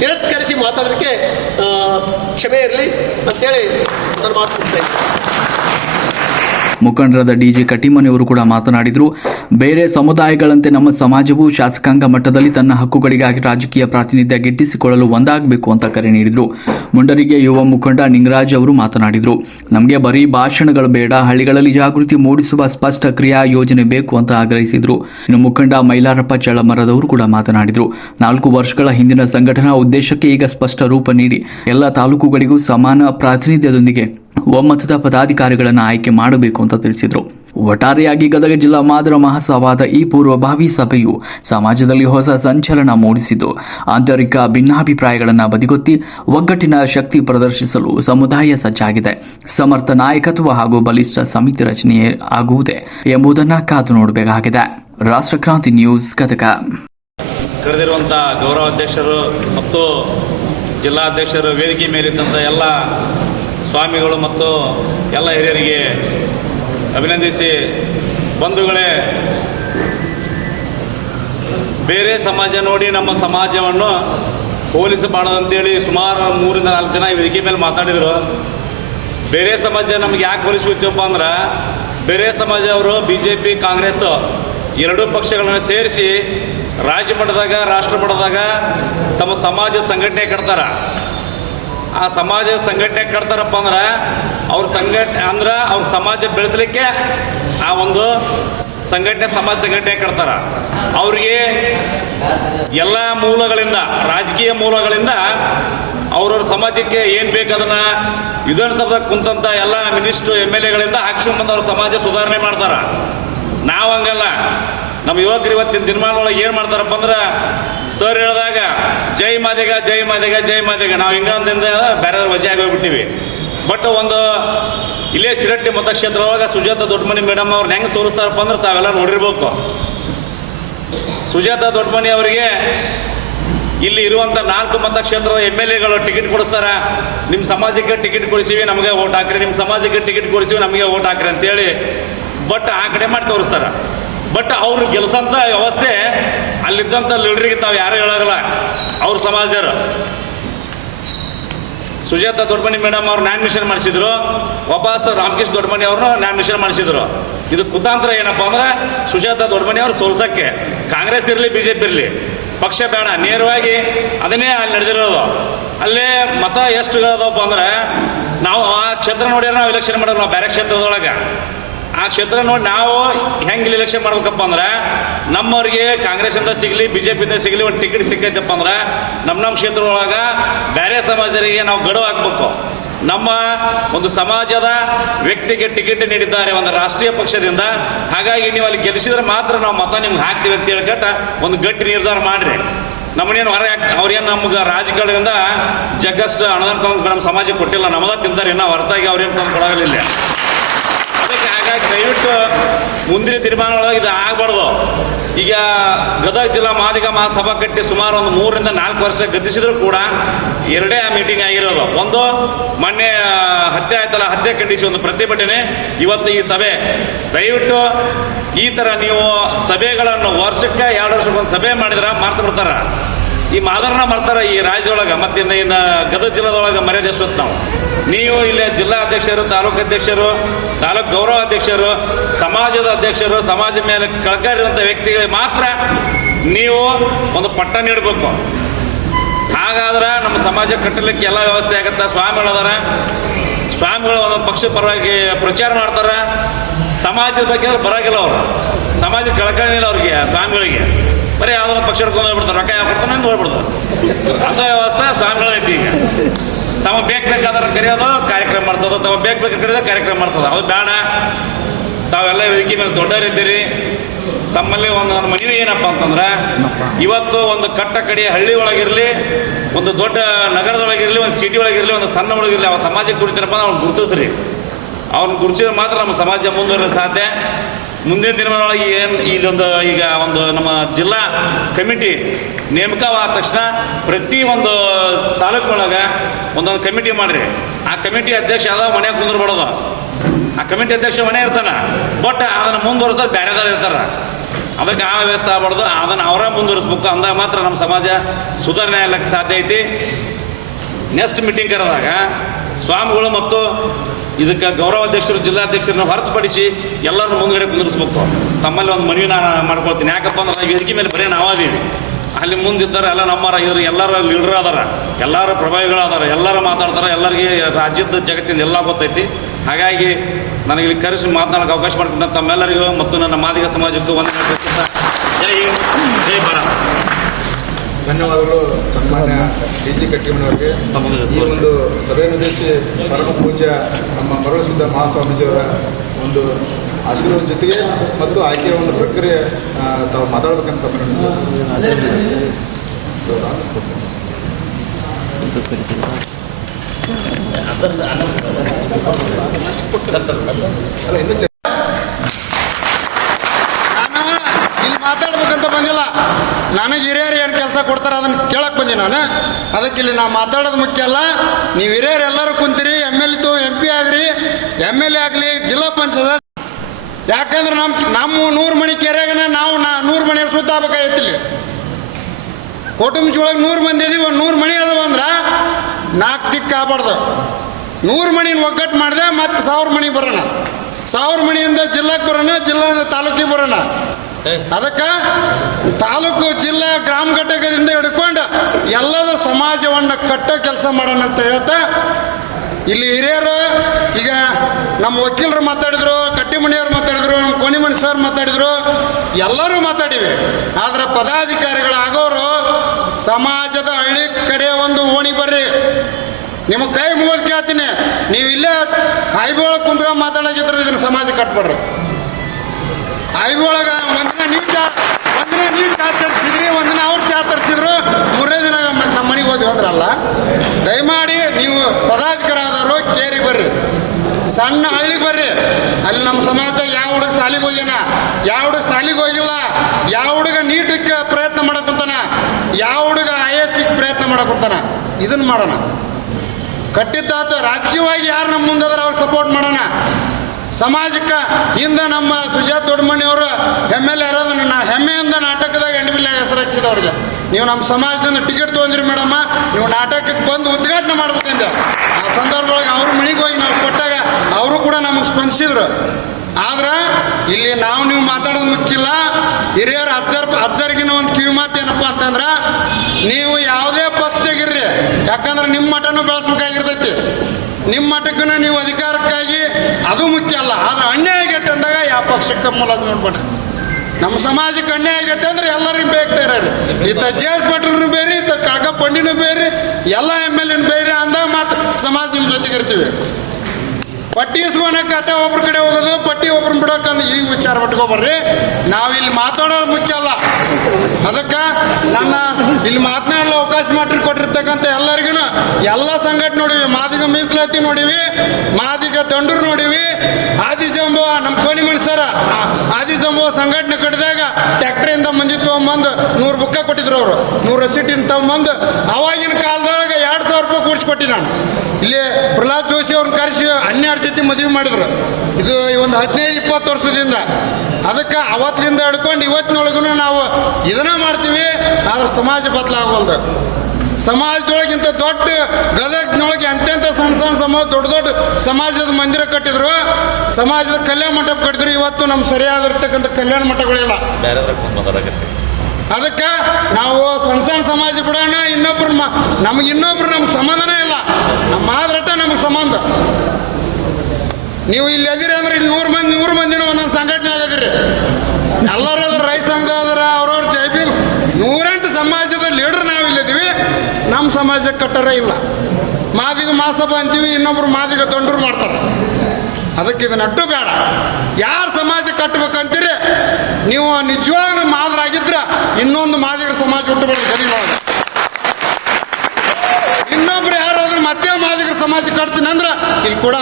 ತಿರಸ್ಕರಿಸಿ ಮಾತಾಡೋದಕ್ಕೆ ಕ್ಷಮೆ ಇರಲಿ ಅಂತೇಳಿ ನಾನು ಮಾತು ಕೊಡ್ತೇನೆ. ಮುಖಂಡರಾದ ಡಿಜೆ ಕಟ್ಟಿಮನಿಯವರು ಕೂಡ ಮಾತನಾಡಿದರು. ಬೇರೆ ಸಮುದಾಯಗಳಂತೆ ನಮ್ಮ ಸಮಾಜವು ಶಾಸಕಾಂಗ ಮಟ್ಟದಲ್ಲಿ ತನ್ನ ಹಕ್ಕುಗಳಿಗಾಗಿ ರಾಜಕೀಯ ಪ್ರಾತಿನಿಧ್ಯ ಗಿಟ್ಟಿಸಿಕೊಳ್ಳಲು ಒಂದಾಗಬೇಕು ಅಂತ ಕರೆ ನೀಡಿದರು. ಮುಂಡರಿಗೆ ಯುವ ಮುಖಂಡ ನಿಂಗರಾಜ್ ಅವರು ಮಾತನಾಡಿದರು. ನಮಗೆ ಬರೀ ಭಾಷಣಗಳು ಬೇಡ, ಹಳ್ಳಿಗಳಲ್ಲಿ ಜಾಗೃತಿ ಮೂಡಿಸುವ ಸ್ಪಷ್ಟ ಕ್ರಿಯಾ ಯೋಜನೆ ಬೇಕು ಅಂತ ಆಗ್ರಹಿಸಿದರು. ಇನ್ನು ಮುಖಂಡ ಮೈಲಾರಪ್ಪ ಚಳಮರದವರು ಕೂಡ ಮಾತನಾಡಿದರು. 4 ವರ್ಷಗಳ ಹಿಂದಿನ ಸಂಘಟನಾ ಉದ್ದೇಶಕ್ಕೆ ಈಗ ಸ್ಪಷ್ಟ ರೂಪ ನೀಡಿ ಎಲ್ಲ ತಾಲೂಕುಗಳಿಗೂ ಸಮಾನ ಪ್ರಾತಿನಿಧ್ಯದೊಂದಿಗೆ ಒಮ್ಮತದ ಪದಾಧಿಕಾರಿಗಳನ್ನು ಆಯ್ಕೆ ಮಾಡಬೇಕು ಅಂತ ತಿಳಿಸಿದರು. ಒಟ್ಟಾರೆಯಾಗಿ ಗದಗ ಜಿಲ್ಲಾ ಮಾದರ ಮಹಾಸಭಾದ ಈ ಪೂರ್ವಭಾವಿ ಸಭೆಯು ಸಮಾಜದಲ್ಲಿ ಹೊಸ ಸಂಚಲನ ಮೂಡಿಸಿದ್ದು, ಆಂತರಿಕ ಭಿನ್ನಾಭಿಪ್ರಾಯಗಳನ್ನು ಬದಿಗೊತ್ತಿ ಒಗ್ಗಟ್ಟಿನ ಶಕ್ತಿ ಪ್ರದರ್ಶಿಸಲು ಸಮುದಾಯ ಸಜ್ಜಾಗಿದೆ. ಸಮರ್ಥ ನಾಯಕತ್ವ ಹಾಗೂ ಬಲಿಷ್ಠ ಸಮಿತಿ ರಚನೆ ಆಗುವುದೇ ಎಂಬುದನ್ನು ಕಾದು ನೋಡಬೇಕಾಗಿದೆ. ರಾಷ್ಟ್ರಕ್ರಾಂತಿ ನ್ಯೂಸ್ ಗದಗ. ಕರೆದಿರುವಂತಹ ಗೌರವಾಧ್ಯಕ್ಷರು ಮತ್ತು ಜಿಲ್ಲಾಧ್ಯಕ್ಷರು, ವೇದಿಕೆ ಮೇಲಿದ್ದಂಥ ಎಲ್ಲ ಸ್ವಾಮಿಗಳು ಮತ್ತು ಎಲ್ಲ ಹಿರಿಯರಿಗೆ ಅಭಿನಂದಿಸಿ, ಬಂಧುಗಳೇ, ಬೇರೆ ಸಮಾಜ ನೋಡಿ ನಮ್ಮ ಸಮಾಜವನ್ನು ಹೋಲಿಸಬಾರದಂತೇಳಿ ಸುಮಾರು 3-4 ಜನ ವೇದಿಕೆ ಮೇಲೆ ಮಾತಾಡಿದರು. ಬೇರೆ ಸಮಾಜ ನಮ್ಗೆ ಯಾಕೆ ಹೋಲಿಸುತ್ತೀವಪ್ಪ ಅಂದ್ರೆ, ಬೇರೆ ಸಮಾಜ ಅವರು BJP ಕಾಂಗ್ರೆಸ್ ಎರಡೂ ಪಕ್ಷಗಳನ್ನು ಸೇರಿಸಿ ರಾಜ್ಯ ಮಟ್ಟದಾಗ ರಾಷ್ಟ್ರ ಮಟ್ಟದಾಗ ತಮ್ಮ ಸಮಾಜ ಸಂಘಟನೆ ಕಟ್ತಾರ. ಆ ಸಮಾಜ ಸಂಘಟನೆ ಕಟ್ತಾರಪ್ಪ ಅಂದ್ರೆ ಅವ್ರ ಅವ್ರ ಸಮಾಜ ಬೆಳೆಸಲಿಕ್ಕೆ ಆ ಒಂದು ಸಂಘಟನೆ ಸಮಾಜ ಸಂಘಟನೆ ಕಟ್ತಾರ. ಅವ್ರಿಗೆ ಎಲ್ಲ ಮೂಲಗಳಿಂದ, ರಾಜಕೀಯ ಮೂಲಗಳಿಂದ ಅವ್ರವ್ರ ಸಮಾಜಕ್ಕೆ ಏನು ಬೇಕು ಅದನ್ನ ವಿಧಾನಸಭೆದಾಗ ಕುಂತಂತ ಎಲ್ಲ ಮಿನಿಸ್ಟ್ರು MLAಗಳಿಂದ ಹಾಕ್ಸ್ಕೊಂಡ್ಬಂದು ಅವ್ರ ಸಮಾಜ ಸುಧಾರಣೆ ಮಾಡ್ತಾರ. ನಾವು ಹಂಗಲ್ಲ. ನಮ್ಮ ಯುವಕರು ಇವತ್ತಿನ ದಿನಮಾನದೊಳಗೆ ಏನು ಮಾಡ್ತಾರಪ್ಪ ಅಂದ್ರೆ, ಸರ್ ಹೇಳಿದಾಗ ಜೈ ಮಾದಿಗ ಜೈ ಮಾದಿಗ ಜೈ ಮಾದಿಗ, ನಾವು ಹಿಂಗಂದಿಂದ ಬೇರೆಯವ್ರ ವಜೆ ಆಗೋಗ್ಬಿಟ್ಟಿವಿ. ಬಟ್ ಒಂದು ಇಲ್ಲೇ ಶಿರಟ್ಟಿ ಮತಕ್ಷೇತ್ರದೊಳಗೆ ಸುಜಾತ ದೊಡ್ಡಮನಿ ಮೇಡಮ್ ಅವ್ರನ್ನ ಹೆಂಗೆ ಸೋಲಿಸ್ತಾರಪ್ಪ ಅಂದ್ರೆ ತಾವೆಲ್ಲ ನೋಡಿರ್ಬೇಕು. ಸುಜಾತ ದೊಡ್ಡಮನಿ ಅವರಿಗೆ ಇಲ್ಲಿ ಇರುವಂಥ 4 ಮತಕ್ಷೇತ್ರದ MLAಗಳು ಟಿಕೆಟ್ ಕೊಡಿಸ್ತಾರ. ನಿಮ್ಮ ಸಮಾಜಕ್ಕೆ ಟಿಕೆಟ್ ಕೊಡಿಸಿವಿ, ನಮಗೆ ಓಟ್ ಹಾಕ್ರಿ, ನಿಮ್ಮ ಸಮಾಜಕ್ಕೆ ಟಿಕೆಟ್ ಕೊಡಿಸಿವಿ, ನಮಗೆ ಓಟ್ ಹಾಕ್ರಿ ಅಂತೇಳಿ ಬಟ್ ಆ ಕಡೆ ಮಾಡಿ ತೋರಿಸ್ತಾರ. ಬಟ್ ಅವ್ರು ಗೆಲ್ಸಂತ ವ್ಯವಸ್ಥೆ ಅಲ್ಲಿದ್ದಂಥ ಲೀಡ್ರಿಗೆ ತಾವು ಯಾರು ಹೇಳೋಲ್ಲ, ಅವ್ರ ಸಮಾಜದವರು. ಸುಜಾತ ದೊಡ್ಡಮನಿ ಮೇಡಮ್ ಅವ್ರು ನಾಮಿನೇಷನ್ ಮಾಡಿಸಿದ್ರು, ವಾಪಸ್ ರಾಮಕೃಷ್ಣ ದೊಡ್ಡಮನಿ ಅವ್ರನ್ನ ನಾಮಿನೇಷನ್ ಮಾಡಿಸಿದ್ರು. ಇದು ಕುತಾಂತ್ರ ಏನಪ್ಪ ಅಂದ್ರೆ ಸುಜಾತ ದೊಡ್ಡಮನಿ ಅವ್ರು ಸೋಲ್ಸಕ್ಕೆ, ಕಾಂಗ್ರೆಸ್ ಇರಲಿ BJP ಇರಲಿ ಪಕ್ಷ ಬೇಡ, ನೇರವಾಗಿ ಅದನ್ನೇ ಅಲ್ಲಿ ನಡೆದಿರೋದು. ಅಲ್ಲೇ ಮತ ಎಷ್ಟು ಹೇಳೋದಪ್ಪ ಅಂದ್ರೆ ನಾವು ಆ ಕ್ಷೇತ್ರ ನೋಡ್ಯಾರ ನಾವು ಎಲೆಕ್ಷನ್ ಮಾಡೋದು, ನಾವು ಬೇರೆ ಕ್ಷೇತ್ರದೊಳಗೆ ಆ ಕ್ಷೇತ್ರ ನೋಡಿ ನಾವು ಹೆಂಗೆ ಎಲೆಕ್ಷನ್ ಮಾಡ್ಬೇಕಪ್ಪ ಅಂದ್ರೆ ನಮ್ಮವ್ರಿಗೆ ಕಾಂಗ್ರೆಸ್ಸಿಂದ ಸಿಗಲಿ BJPಯಿಂದ ಸಿಗಲಿ ಒಂದು ಟಿಕೆಟ್ ಸಿಕ್ಕೈತಪ್ಪ ಅಂದ್ರೆ ನಮ್ಮ ಕ್ಷೇತ್ರದೊಳಗೆ ಬೇರೆ ಸಮಾಜದರಿಗೆ ನಾವು ಗಡುವು ಹಾಕ್ಬೇಕು. ನಮ್ಮ ಒಂದು ಸಮಾಜದ ವ್ಯಕ್ತಿಗೆ ಟಿಕೆಟ್ ನೀಡಿದ್ದಾರೆ ಒಂದು ರಾಷ್ಟ್ರೀಯ ಪಕ್ಷದಿಂದ, ಹಾಗಾಗಿ ನೀವು ಅಲ್ಲಿ ಗೆಲ್ಲಿಸಿದ್ರೆ ಮಾತ್ರ ನಾವು ಮತ ನಿಮ್ಗೆ ಹಾಕ್ತೀವಿ ಅಂತ ಹೇಳ್ಕಟ್ಟ ಒಂದು ಗಟ್ಟಿ ನಿರ್ಧಾರ ಮಾಡಿರಿ. ನಮ್ಮನ್ನೇನು ಅವ್ರೇನು ನಮ್ಗೆ ರಾಜಕಾರಣದಿಂದ ಜಗ್ಗಷ್ಟು ಅನುದಾನ ತಂದು ನಮ್ಮ ಸಮಾಜಕ್ಕೆ ಕೊಟ್ಟಿಲ್ಲ, ನಮ್ಮದ ತಿಂತಾರೆ ಇನ್ನೂ ಹೊರತಾಗಿ ಅವ್ರೇನು ತಂದು ಕೊಡೋದಿಲ್ಲ. ಅದಕ್ಕೆ ಹಾಗಾಗಿ ದಯವಿಟ್ಟು ಮುಂದಿನ ತೀರ್ಮಾನದೊಳಗೆ ಇದು ಆಗಬಾರ್ದು. ಈಗ ಗದಗ ಜಿಲ್ಲಾ ಮಾದಿಗ ಮಹಾಸಭಾ ಕಟ್ಟಿ ಸುಮಾರು ಒಂದು 3 ರಿಂದ 4 ವರ್ಷ ಗತಿಸಿದ್ರು ಕೂಡ 2 ಮೀಟಿಂಗ್ ಆಗಿರೋದು. ಒಂದು ಮೊನ್ನೆ ಹತ್ಯೆ ಆಯ್ತಲ್ಲ, ಹತ್ಯೆ ಖಂಡಿಸಿ ಒಂದು ಪ್ರತಿಭಟನೆ, ಇವತ್ತು ಈ ಸಭೆ. ದಯವಿಟ್ಟು ಈ ಥರ ನೀವು ಸಭೆಗಳನ್ನು ವರ್ಷಕ್ಕೆ 2 ವರ್ಷಕ್ಕೊಂದು ಸಭೆ ಮಾಡಿದ್ರೆ ಮಾರ್ತು ಬಿಡ್ತಾರ. ಈ ಮಾದರನ ಮಾಡ್ತಾರೆ ಈ ರಾಜ್ಯದೊಳಗೆ, ಮತ್ತೆ ಇನ್ನು ಗದಗ ಜಿಲ್ಲಾದೊಳಗೆ ಮರ್ಯಾದೆಸೋದು ನಾವು. ನೀವು ಇಲ್ಲಿ ಜಿಲ್ಲಾ ಅಧ್ಯಕ್ಷರು, ತಾಲೂಕು ಅಧ್ಯಕ್ಷರು, ತಾಲೂಕು ಗೌರವ ಅಧ್ಯಕ್ಷರು, ಸಮಾಜದ ಅಧ್ಯಕ್ಷರು, ಸಮಾಜ ಮೇಲೆ ಕಳಕಳಿರುವಂಥ ವ್ಯಕ್ತಿಗಳಿಗೆ ಮಾತ್ರ ನೀವು ಒಂದು ಪಟ್ಟ ನೀಡಬೇಕು. ಹಾಗಾದ್ರೆ ನಮ್ಮ ಸಮಾಜ ಕಟ್ಟಲಿಕ್ಕೆ ಎಲ್ಲ ವ್ಯವಸ್ಥೆ ಆಗುತ್ತೆ. ಸ್ವಾಮಿಗಳದಾರ, ಸ್ವಾಮಿಗಳು ಒಂದೊಂದು ಪಕ್ಷದ ಪರವಾಗಿ ಪ್ರಚಾರ ಮಾಡ್ತಾರೆ, ಸಮಾಜದ ಬಗ್ಗೆ ಬರೋಗಿಲ್ಲ ಅವರು, ಸಮಾಜಕ್ಕೆ ಕಳಕಳಿ ಇಲ್ಲ ಅವ್ರಿಗೆ, ಸ್ವಾಮಿಗಳಿಗೆ ಬರೀ ಯಾವುದೋ ಒಂದು ಪಕ್ಷ ಹಿಡ್ಕೊಂಡು ಹೋಗ್ಬಿಡ್ತಾರೆ, ರೊಕ್ಕ ಯಾವ ಕೊಡ್ತಾನೆ ಅಂತ ಹೋಗ್ಬಿಡ್ತಾರೆ. ಅಂಥ ವ್ಯವಸ್ಥೆ ಸ್ವಾಮಿಗಳೈತಿ. ಈಗ ತಮ್ಮ ಬೇಕಾದ್ರೆ ಕರೆಯೋದು ಕಾರ್ಯಕ್ರಮ ಮಾಡಿಸೋದು, ತಮ್ಮ ಬೇಕಾದ್ರೆ ಕರೆಯೋದು ಕಾರ್ಯಕ್ರಮ ಮಾಡಿಸೋದು, ಅದು ಬೇಡ. ತಾವೆಲ್ಲ ವೇದಿಕೆ ಮೇಲೆ ದೊಡ್ಡವರಿದ್ದೀರಿ, ತಮ್ಮಲ್ಲಿ ಒಂದು ನನ್ನ ಮನವಿ ಏನಪ್ಪ ಅಂತಂದ್ರೆ ಇವತ್ತು ಒಂದು ಕಟ್ಟ ಕಡೆಯ ಹಳ್ಳಿ ಒಳಗಿರಲಿ, ಒಂದು ದೊಡ್ಡ ನಗರದೊಳಗಿರಲಿ, ಒಂದು ಸಿಟಿ ಒಳಗಿರಲಿ, ಒಂದು ಸಣ್ಣ ಒಳಗಿರಲಿ, ಅವ ಸಮಾಜಕ್ಕೆ ಕುಡಿತಾರಪ್ಪ ಅವ್ನು ಗುರುತಿಸ್ರಿ. ಅವ್ನು ಗುರುತಿಸಿದ್ರೆ ಮಾತ್ರ ನಮ್ಮ ಸಮಾಜ ಮುಂದುವರಿಯಲು ಸಾಧ್ಯ. ಮುಂದಿನ ದಿನಗಳಲ್ಲಿ ಏನು ಇಲ್ಲೊಂದು ಈಗ ಒಂದು ನಮ್ಮ ಜಿಲ್ಲಾ ಕಮಿಟಿ ನೇಮಕವಾದ ತಕ್ಷಣ ಪ್ರತಿ ಒಂದು ತಾಲೂಕಿನೊಳಗೆ ಒಂದೊಂದು ಕಮಿಟಿ ಮಾಡಿರಿ. ಆ ಕಮಿಟಿ ಅಧ್ಯಕ್ಷ ಆದ ಮನೆಯಾಗ ಕುಂದ್ರಬಾರ್ದು, ಆ ಕಮಿಟಿ ಅಧ್ಯಕ್ಷ ಮನೆ ಇರ್ತಾನೆ, ಬಟ್ ಅದನ್ನು ಮುಂದುವರಿಸೋರು ಬೇರೆದಾರು ಇರ್ತಾರೆ. ಅದಕ್ಕೆ ಆ ವ್ಯವಸ್ಥೆ ಆಗಬಾರ್ದು, ಅದನ್ನು ಅವರ ಮುಂದುವರಿಸ್ಬೇಕು. ಅಂದಾಗ ಮಾತ್ರ ನಮ್ಮ ಸಮಾಜ ಸುಧಾರಣೆ ಆಗಲಿಕ್ಕೆ ಸಾಧ್ಯ ಐತಿ. ನೆಕ್ಸ್ಟ್ ಮೀಟಿಂಗ್ ಕರೆದಾಗ ಸ್ವಾಮಿಗಳು ಮತ್ತು ಇದಕ್ಕೆ ಗೌರವಾಧ್ಯಕ್ಷರು, ಜಿಲ್ಲಾಧ್ಯಕ್ಷರನ್ನ ಹೊರತುಪಡಿಸಿ ಎಲ್ಲರನ್ನು ಮುಂದ್ಗಡೆ ಕುಂದಿರಿಸ್ಬೇಕು. ತಮ್ಮಲ್ಲಿ ಒಂದು ಮನವಿ ನಾನು ಮಾಡ್ಕೊಳ್ತೀನಿ. ಯಾಕಪ್ಪ ಅಂದ್ರೆ ವೇದಿಕೆ ಮೇಲೆ ಬರೀ ನಾವಾದೀವಿ, ಅಲ್ಲಿ ಮುಂದಿದ್ದಾರೆ ಎಲ್ಲ ನಮ್ಮರ ಇದ್ರ ಎಲ್ಲರ ಲೀಡರ್ ಅದಾರ, ಎಲ್ಲರ ಪ್ರಭಾವಿಗಳದಾರ, ಎಲ್ಲರೂ ಮಾತಾಡ್ತಾರೆ, ಎಲ್ಲರಿಗೆ ರಾಜ್ಯದ ಜಗತ್ತಿಂದ ಎಲ್ಲ ಗೊತ್ತೈತಿ. ಹಾಗಾಗಿ ನನಗೆ ಇಲ್ಲಿ ಕರೆಸಿ ಮಾತನಾಡೋಕೆ ಅವಕಾಶ ಮಾಡ್ಕೊಂಡ ತಮ್ಮೆಲ್ಲರಿಗೂ ಮತ್ತು ನನ್ನ ಮಾದಿಗ ಸಮಾಜಕ್ಕೂ ಒಂದು ಜೈ ಹಿಂದ್, ಜೈ ಭಾರತ್. ಧನ್ಯವಾದಗಳು ಸನ್ಮಾನ್ಯ DG ಕಟ್ಟಿಮನವರಿಗೆ. ಈ ಒಂದು ಸಭೆಯನ್ನು ಉದ್ದೇಶಿಸಿ ಪರಮ ಪೂಜ್ಯ ನಮ್ಮ ಮರುಳಸಿದ್ದ ಮಹಾಸ್ವಾಮೀಜಿಯವರ ಒಂದು ಆಶೀರ್ವಾದ ಜೊತೆಗೆ ಮತ್ತು ಆಯ್ಕೆಯ ಒಂದು ಪ್ರಕ್ರಿಯೆ ತಾವು ಮಾತಾಡಬೇಕಂತ ಇಲ್ಲಿ ಮಾತಾಡ್ಬೇಕಂತ ಬಂದಿಲ್ಲ, ನನಗೆ ಹಿರಿಯರು ಏನು ಕೆಲಸ ಕೊಡ್ತಾರೆ ಅದನ್ನು ಕೇಳಕ್ಕೆ ಬಂದಿ ನಾನು. ಅದಕ್ಕೆ ಇಲ್ಲಿ ನಾವು ಮಾತಾಡೋದು ಮುಖ್ಯ ಅಲ್ಲ. ನೀವು ಹಿರಿಯರು ಎಲ್ಲರೂ ಕುಂತೀರಿ, MLA MP ಆಗ್ರಿ, MLA ಆಗಲಿ, ಜಿಲ್ಲಾ ಪಂಚಾಯತ್. ಯಾಕಂದ್ರೆ ನಮ್ಮ 100 ಮನೆ ಕೆರೆಗನ ನಾವು 100 ಮನೆ ಸುತ್ತ ಆಗ್ಬೇಕಾಗಿತ್ತಿಲ್ಲ. ಕುಟುಂಬದೊಳಗೆ 100 ಮಂದಿ ಇದೀವಿ, 100 ಮನೆ ಅದಾವ ಅಂದ್ರೆ 4 ದಿಕ್ಕು ಆಗ್ಬಾರ್ದು. 100 ಮನೆ ಒಗ್ಗಟ್ಟು ಮಾಡಿದೆ ಮತ್ತೆ 1000 ಮನೆ ಬರೋಣ, 1000 ಮನೆಯಿಂದ ಜಿಲ್ಲಾಕ್ಕೆ ಬರೋಣ, ಜಿಲ್ಲೆಯಿಂದ ತಾಲೂಕಿಗೆ ಬರೋಣ. ಅದಕ್ಕೆ ತಾಲೂಕು, ಜಿಲ್ಲಾ, ಗ್ರಾಮ ಘಟಕದಿಂದ ಹಿಡ್ಕೊಂಡು ಎಲ್ಲದ ಸಮಾಜವನ್ನು ಕಟ್ಟೋ ಕೆಲಸ ಮಾಡೋಣ ಅಂತ ಹೇಳ್ತಾ, ಇಲ್ಲಿ ಹಿರಿಯರು ಈಗ ನಮ್ಮ ವಕೀಲರು ಮಾತಾಡಿದ್ರು, ಕಟ್ಟಿಮಣಿಯವರು ಮಾತಾಡಿದ್ರು, ನಮ್ಮ ಕೋಣಿಮಣಿ ಸರ್ ಮಾತಾಡಿದ್ರು, ಎಲ್ಲರೂ ಮಾತಾಡಿವಿ. ಆದ್ರೆ ಪದಾಧಿಕಾರಿಗಳಾಗೋರು ಸಮಾಜದ ಹಳ್ಳಿ ಕಡೆ ಒಂದು ಓಣಿ ಬರ್ರಿ, ನಿಮಗೆ ಕೈ ಮುಗಿದು ಕೇಳ್ತೀನಿ, ನೀವು ಇಲ್ಲೇ ಐಬಿ ಒಳಗೆ ಕುಂತ್ಕೊಂಡು ಮಾತಾಡೋಗಿದ್ರೆ ಇದನ್ನ ಸಮಾಜ ಕಟ್ಬೇಡ್ರಿ. ಐಬಿ ಒಳಗೆ ಒಂದಿನ ನೀವು ಚಾ ತರಿಸಿದ್ರಿ, ಒಂದಿನ ಅವ್ರು ಚಾ ತರಿಸಿದ್ರು, 3ನೇ ದಿನ ನಮ್ಮ ಮನೆಗೆ ಹೋದ್ವಿ ಅಂದ್ರಲ್ಲ. ದಯಮಾಡಿ ನೀವು ಪದಾಧಿಕಾರಿಯಾದವರು ಕೇರಿಗೆ ಬರ್ರಿ, ಸಣ್ಣ ಹಳ್ಳಿಗೆ ಬರ್ರಿ. ಅಲ್ಲಿ ನಮ್ಮ ಸಮಾಜದಾಗ ಯಾವ ಹುಡುಗ ಸಾಲಿಗೆ ಹೋಗ್ಯಾನ, ಯಾವ ಹುಡುಗ ಸಾಲಿಗೆ ಹೋಗಿಲ್ಲ, ಯಾವ ಹುಡುಗ ನೀಟಕ್ಕೆ ಪ್ರಯತ್ನ ಮಾಡಕ್ಕಂತಾನ, ಯಾವ ಹುಡುಗ IAS ಪ್ರಯತ್ನ ಮಾಡಕ್ಕಂತಾನ, ಇದನ್ನ ಮಾಡೋಣ. ಕಟ್ಟಿದ್ದಾತ ರಾಜಕೀಯವಾಗಿ ಯಾರು ನಮ್ಮ ಮುಂದಾದ್ರೆ ಅವ್ರು ಸಪೋರ್ಟ್ ಮಾಡೋಣ. ಸಮಾಜಕ್ಕೆ ಹಿಂದೆ ನಮ್ಮ ಸುಜಾತ ದೊಡ್ಡಮನಿ ಅವರು MLA ಇರೋದನ್ನ ಹೆಮ್ಮೆಯಿಂದ ನಾಟಕದಾಗ ಎಂಡಬಿಲ್ಲ ಹೆಸರು ಅನ್ಸಿದವ್ರಿಗೆ, ನೀವು ನಮ್ಮ ಸಮಾಜದಿಂದ ಟಿಕೆಟ್ ತೊಗೊಂಡ್ರಿ ಮೇಡಮ್ಮ, ನೀವು ನಾಟಕಕ್ಕೆ ಬಂದು ಉದ್ಘಾಟನೆ ಮಾಡ್ಬೇಕಂತ. ಆ ಸಂದರ್ಭದೊಳಗೆ ಅವ್ರ ಮನೆಗೆ ಹೋಗಿ ನಾವು ಕೊಟ್ಟಾಗ ಅವರು ಕೂಡ ನಮಗೆ ಸ್ಪಂದಿಸಿದ್ರು. ಆದ್ರೆ ಇಲ್ಲಿ ನೀವು ಮಾತಾಡೋದು ಮುಖ್ಯಿಲ್ಲ. ಹಿರಿಯರು ಅಜ್ಜರಿಗಿನ ಒಂದು ಕಿವಿ ಮಾತು ಏನಪ್ಪ ಅಂತಂದ್ರೆ, ನೀವು ಯಾವುದೇ ಪಕ್ಷದಾಗಿರ್ರಿ, ಯಾಕಂದ್ರೆ ನಿಮ್ಮ ಮಠನೂ ಬೆಳೆಸ್ಬೇಕಾಗಿರ್ತೈತಿ. ನಿಮ್ಮ ಮಠಕ್ಕೂ ನೀವು ಅಧಿಕಾರಕ್ಕಾಗಿ ಅದು ಮುಖ್ಯ ಅಲ್ಲ. ಆದ್ರೆ ಅನ್ಯಾಯ ಆಗೈತೆ ಅಂದಾಗ ಯಾವ ಪಕ್ಷಕ್ಕೆ ಮೂಲಕ ನೋಡ್ಬೇಡ್ರಿ. ನಮ್ಮ ಸಮಾಜಕ್ಕೆ ಅನ್ಯಾಯ ಆಗೈತೆ ಅಂದ್ರೆ ಎಲ್ಲರಿಗೂ ಬೇಕ್ತಾ ಇರೋರಿ. ಇತ್ತ ಜೆ.ಎಸ್. ಪಾಟೀಲ್ರು ಬೇರೆ, ಇತ್ತ ಕಾಕ ಪಂಡಿನೂ ಬೇರೆ, ಎಲ್ಲ MLA ಬೇರೆ ಅಂದಾಗ ಮಾತ್ರ ಸಮಾಜ ನಿಮ್ಮ ಜೊತೆಗೆ ಇರ್ತೀವಿ. ಪಟ್ಟಿ ಇಸ್ಕೊಳಕ್ಕೆ ಅಟ ಒಬ್ರ ಕಡೆ ಹೋಗೋದು, ಪಟ್ಟಿ ಒಬ್ರನ್ನ ಬಿಡೋಕಂದ್ರೆ ಈ ವಿಚಾರ ಬಿಟ್ಕೊಬರ್ರಿ. ನಾವಿಲ್ಲಿ ಮಾತಾಡೋದು ಮುಖ್ಯ ಅಲ್ಲ. ಅದಕ್ಕೆ ನನ್ನ ಇಲ್ಲಿ ಮಾತನಾಡಲು ಅವಕಾಶ ಕೊಟ್ಟಿರ್ತಕ್ಕಂಥ ಎಲ್ಲರಿಗೂ ಎಲ್ಲ ಸಂಘಟನೆ ನೋಡಿವಿ. ಮಾದಿಗ ಮೀಸಲಾತಿ ನೋಡಿವಿ, ಮಾದಿಗ ದಂಡೂರು ನೋಡಿವಿ, ಆದಿಜಂಬುವ ನಮ್ಮ ಕೋಣಿ ಮನುಷ್ಯರ ಆದಿಜಂಬುವ ಸಂಘಟನೆ ಕಟ್ಟಿದಾಗ ಟ್ಯಾಕ್ಟ್ರಿಯಿಂದ ಮಂದಿ ತೊಗೊಂಬಂದು 100 ಬುಕ್ಕ ಕೊಟ್ಟಿದ್ರು. ಅವರು 100 ರಸೀಟಿನ ತಗೊಂಬಂದು ಅವಾಗಿನ ಕಾಲದೊಳಗೆ 2000 ರೂಪಾಯಿ ಕೂಡಿಸ್ಕೊಟ್ಟಿ ನಾನು. ಇಲ್ಲಿ ಪ್ರಹ್ಲಾದ್ ಜೋಶಿ ಅವ್ರನ್ನ ಕರೆಸಿ 12 ಜೊತೆ ಮದುವೆ ಮಾಡಿದ್ರು. ಇದು ಒಂದು 15-20 ವರ್ಷದಿಂದ. ಅದಕ್ಕೆ ಅವತ್ತಿನಿಂದ ಹಿಡ್ಕೊಂಡು ಇವತ್ತಿನೊಳಗೂ ನಾವು ಇದನ್ನ ಮಾಡ್ತೀವಿ. ಆದ್ರೆ ಸಮಾಜ ಬದಲಾಗೋದು. ಸಮಾಜದೊಳಗಿಂತ ದೊಡ್ಡ ಗದಗ್ನೊಳಗೆ ಎಂತೆಂಥ ಸಣ್ಣ ಸಮಾಜ, ದೊಡ್ಡ ಸಮಾಜದ ಮಂದಿರ ಕಟ್ಟಿದ್ರು, ಸಮಾಜದ ಕಲ್ಯಾಣ ಮಂಟಪ ಕಟ್ಟಿದ್ರು. ಇವತ್ತು ನಮ್ಮ ಸರಿಯಾದಿರ್ತಕ್ಕಂಥ ಕಲ್ಯಾಣ ಮಂಟಪಗಳಿಲ್ಲ. ಅದಕ್ಕೆ ನಾವು ಸಣ್ಣ ಸಮಾಜ ಬಿಡೋಣ. ಇನ್ನೊಬ್ರು ನಮ್ಗೆ ಸಮಾಧಾನ ಇಲ್ಲ. ನಮ್ಮ ಮಾದ್ರಟ ನಮಗೆ ಸಂಬಂಧ. ನೀವು ಇಲ್ಲಿ ಅದಿರಿ ಅಂದ್ರೆ ಇಲ್ಲಿ 100 ಮಂದಿನೂ ಒಂದೊಂದು ಸಂಘಟನೆ ಆಗದಿರಿ. ಎಲ್ಲರೂ ಅದ್ರ ರೈತ ಸಂಘದ ಅದರ ಅವ್ರವ್ರ ಜೈಬಿ 108 ಸಮಾಜದ ಲೀಡರ್ ನಾವು ಇಲ್ಲಿದ್ದೀವಿ. ನಮ್ಮ ಸಮಾಜಕ್ಕೆ ಕಟ್ಟರ ಇಲ್ಲ. ಮಾದಿಗ ಮಹಾಸಭಾ ಅಂತೀವಿ, ಇನ್ನೊಬ್ರು ಮಾದಿಗ ದಂಡೂರು ಮಾಡ್ತಾರೆ. ಅದಕ್ಕೆ ಇದು ನಟ್ಟು ಬೇಡ. ಯಾರು ಸಮಾಜ ಕಟ್ಟಬೇಕಂತೀರಿ, ನೀವು ನಿಜವಾದ ಮಾದರಾಗಿದ್ರ ಇನ್ನೊಂದು ಮಾದಿಗರ ಸಮಾಜ ಹುಟ್ಟಬೇಡಿ ಗದಿನೊಳಗೆ. ಇನ್ನೊಬ್ರು ಯಾರಾದ್ರೂ ಮತ್ತೆ ಮಾದಿಗರ ಸಮಾಜ ಕಟ್ತೀನಿ ಅಂದ್ರೆ ಇಲ್ಲಿ ಕೂಡ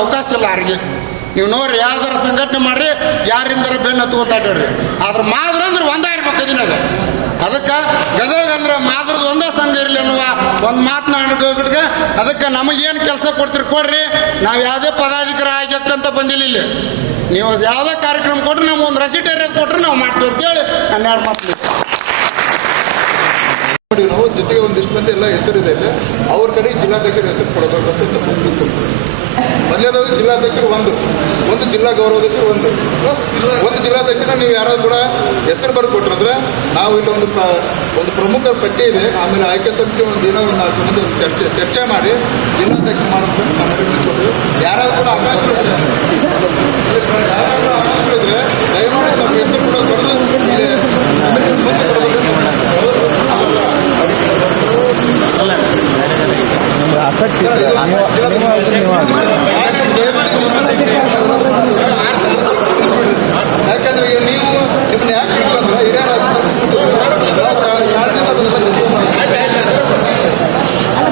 ಅವಕಾಶ ಇಲ್ಲ ಯಾರಿಗೆ. ನೀವು ನೋಡ್ರಿ, ಯಾವ್ದಾರ ಸಂಘಟನೆ ಮಾಡ್ರಿ, ಯಾರಿಂದಾರ ಬೆನ್ನು ಹತ್ಕೊಂತಾಡ್ರಿ. ಆದ್ರೆ ಮಾದ್ರ ಅಂದ್ರೆ ಒಂದಾಗಿರ್ಬೇಕು ಗದಿನಾಗ. ಅದಕ್ಕೆ ಗದಗ ಅಂದ್ರೆ ಮಾದ್ರದ ಒಂದೇ ಸಂಘ ಇರಲಿ ಅನ್ನುವ ಒಂದು ಮಾತನಾಡ್ಬಿಟ್ಗೆ. ಅದಕ್ಕೆ ನಮಗೇನು ಕೆಲಸ ಕೊಡ್ತೀರಿ ಕೊಡ್ರಿ. ನಾವು ಯಾವುದೇ ಪದಾಧಿಕಾರಿ ಆಗ್ಯಕ್ಕಂತ ಬಂದಿಲ್ಲ. ಇಲ್ಲಿ ನೀವು ಯಾವುದೇ ಕಾರ್ಯಕ್ರಮ ಕೊಟ್ರೆ ನಮ್ಗೆ ಒಂದು ರಸೀಟ್ ಏರಿಯಾದ ಕೊಟ್ರೆ ನಾವು ಮಾಡ್ತೀವಿ ಅಂತೇಳಿ ನಾನು 2 ಮಾತು ನೋಡಿ. ನಾವು ಜೊತೆಗೆ ಒಂದಿಷ್ಟು ಮಂದಿ ಎಲ್ಲ ಹೆಸರಿದೆ ಇಲ್ಲಿ. ಅವ್ರ ಕಡೆ ಜಿಲ್ಲಾಧ್ಯಕ್ಷರ ಹೆಸರು ಕೊಡಬೇಕು ಅಂತ ತಿಳಿಸ್ಕೊಡ್ತೀವಿ. ಮೊದಲನೇದಾಗಿ ಜಿಲ್ಲಾಧ್ಯಕ್ಷರು ಒಂದು ಜಿಲ್ಲಾ ಗೌರವಾಧ್ಯಕ್ಷರು ಒಂದು ಜಿಲ್ಲಾಧ್ಯಕ್ಷರ ನೀವು ಯಾರಾದ್ರೂ ಕೂಡ ಹೆಸರು ಬರೆದು ಕೊಟ್ರಂದ್ರೆ ನಾವು ಇಲ್ಲಿ ಒಂದು ಪ್ರಮುಖ ಪಟ್ಟಿ ಇದೆ. ಆಮೇಲೆ ಆಯ್ಕೆ ಸಮಿತಿ ಏನೋ ಒಂದು 4 ಮಂದಿ ಚರ್ಚೆ ಮಾಡಿ ಜಿಲ್ಲಾಧ್ಯಕ್ಷ ಮಾಡೋದು ನಮ್ಮಲ್ಲಿ ಯಾರಾದ್ರೂ ಕೂಡ ಅವಕಾಶಗಳಿದ್ರೆ ದಯಮಾಡಿ ನಮ್ಮ ಹೆಸರು ಕೂಡ ಬರೆದು ಮುಂದೆ ಕೊಡಬೇಕು. ಆಸಕ್ತಿ ಯಾಕಂದ್ರೆ ಈಗ ನೀವು ನಿಮ್ಮನ್ನ ಯಾಕೆ ಕರೀತಂದ್ರೆ ಹಿರಿಯರ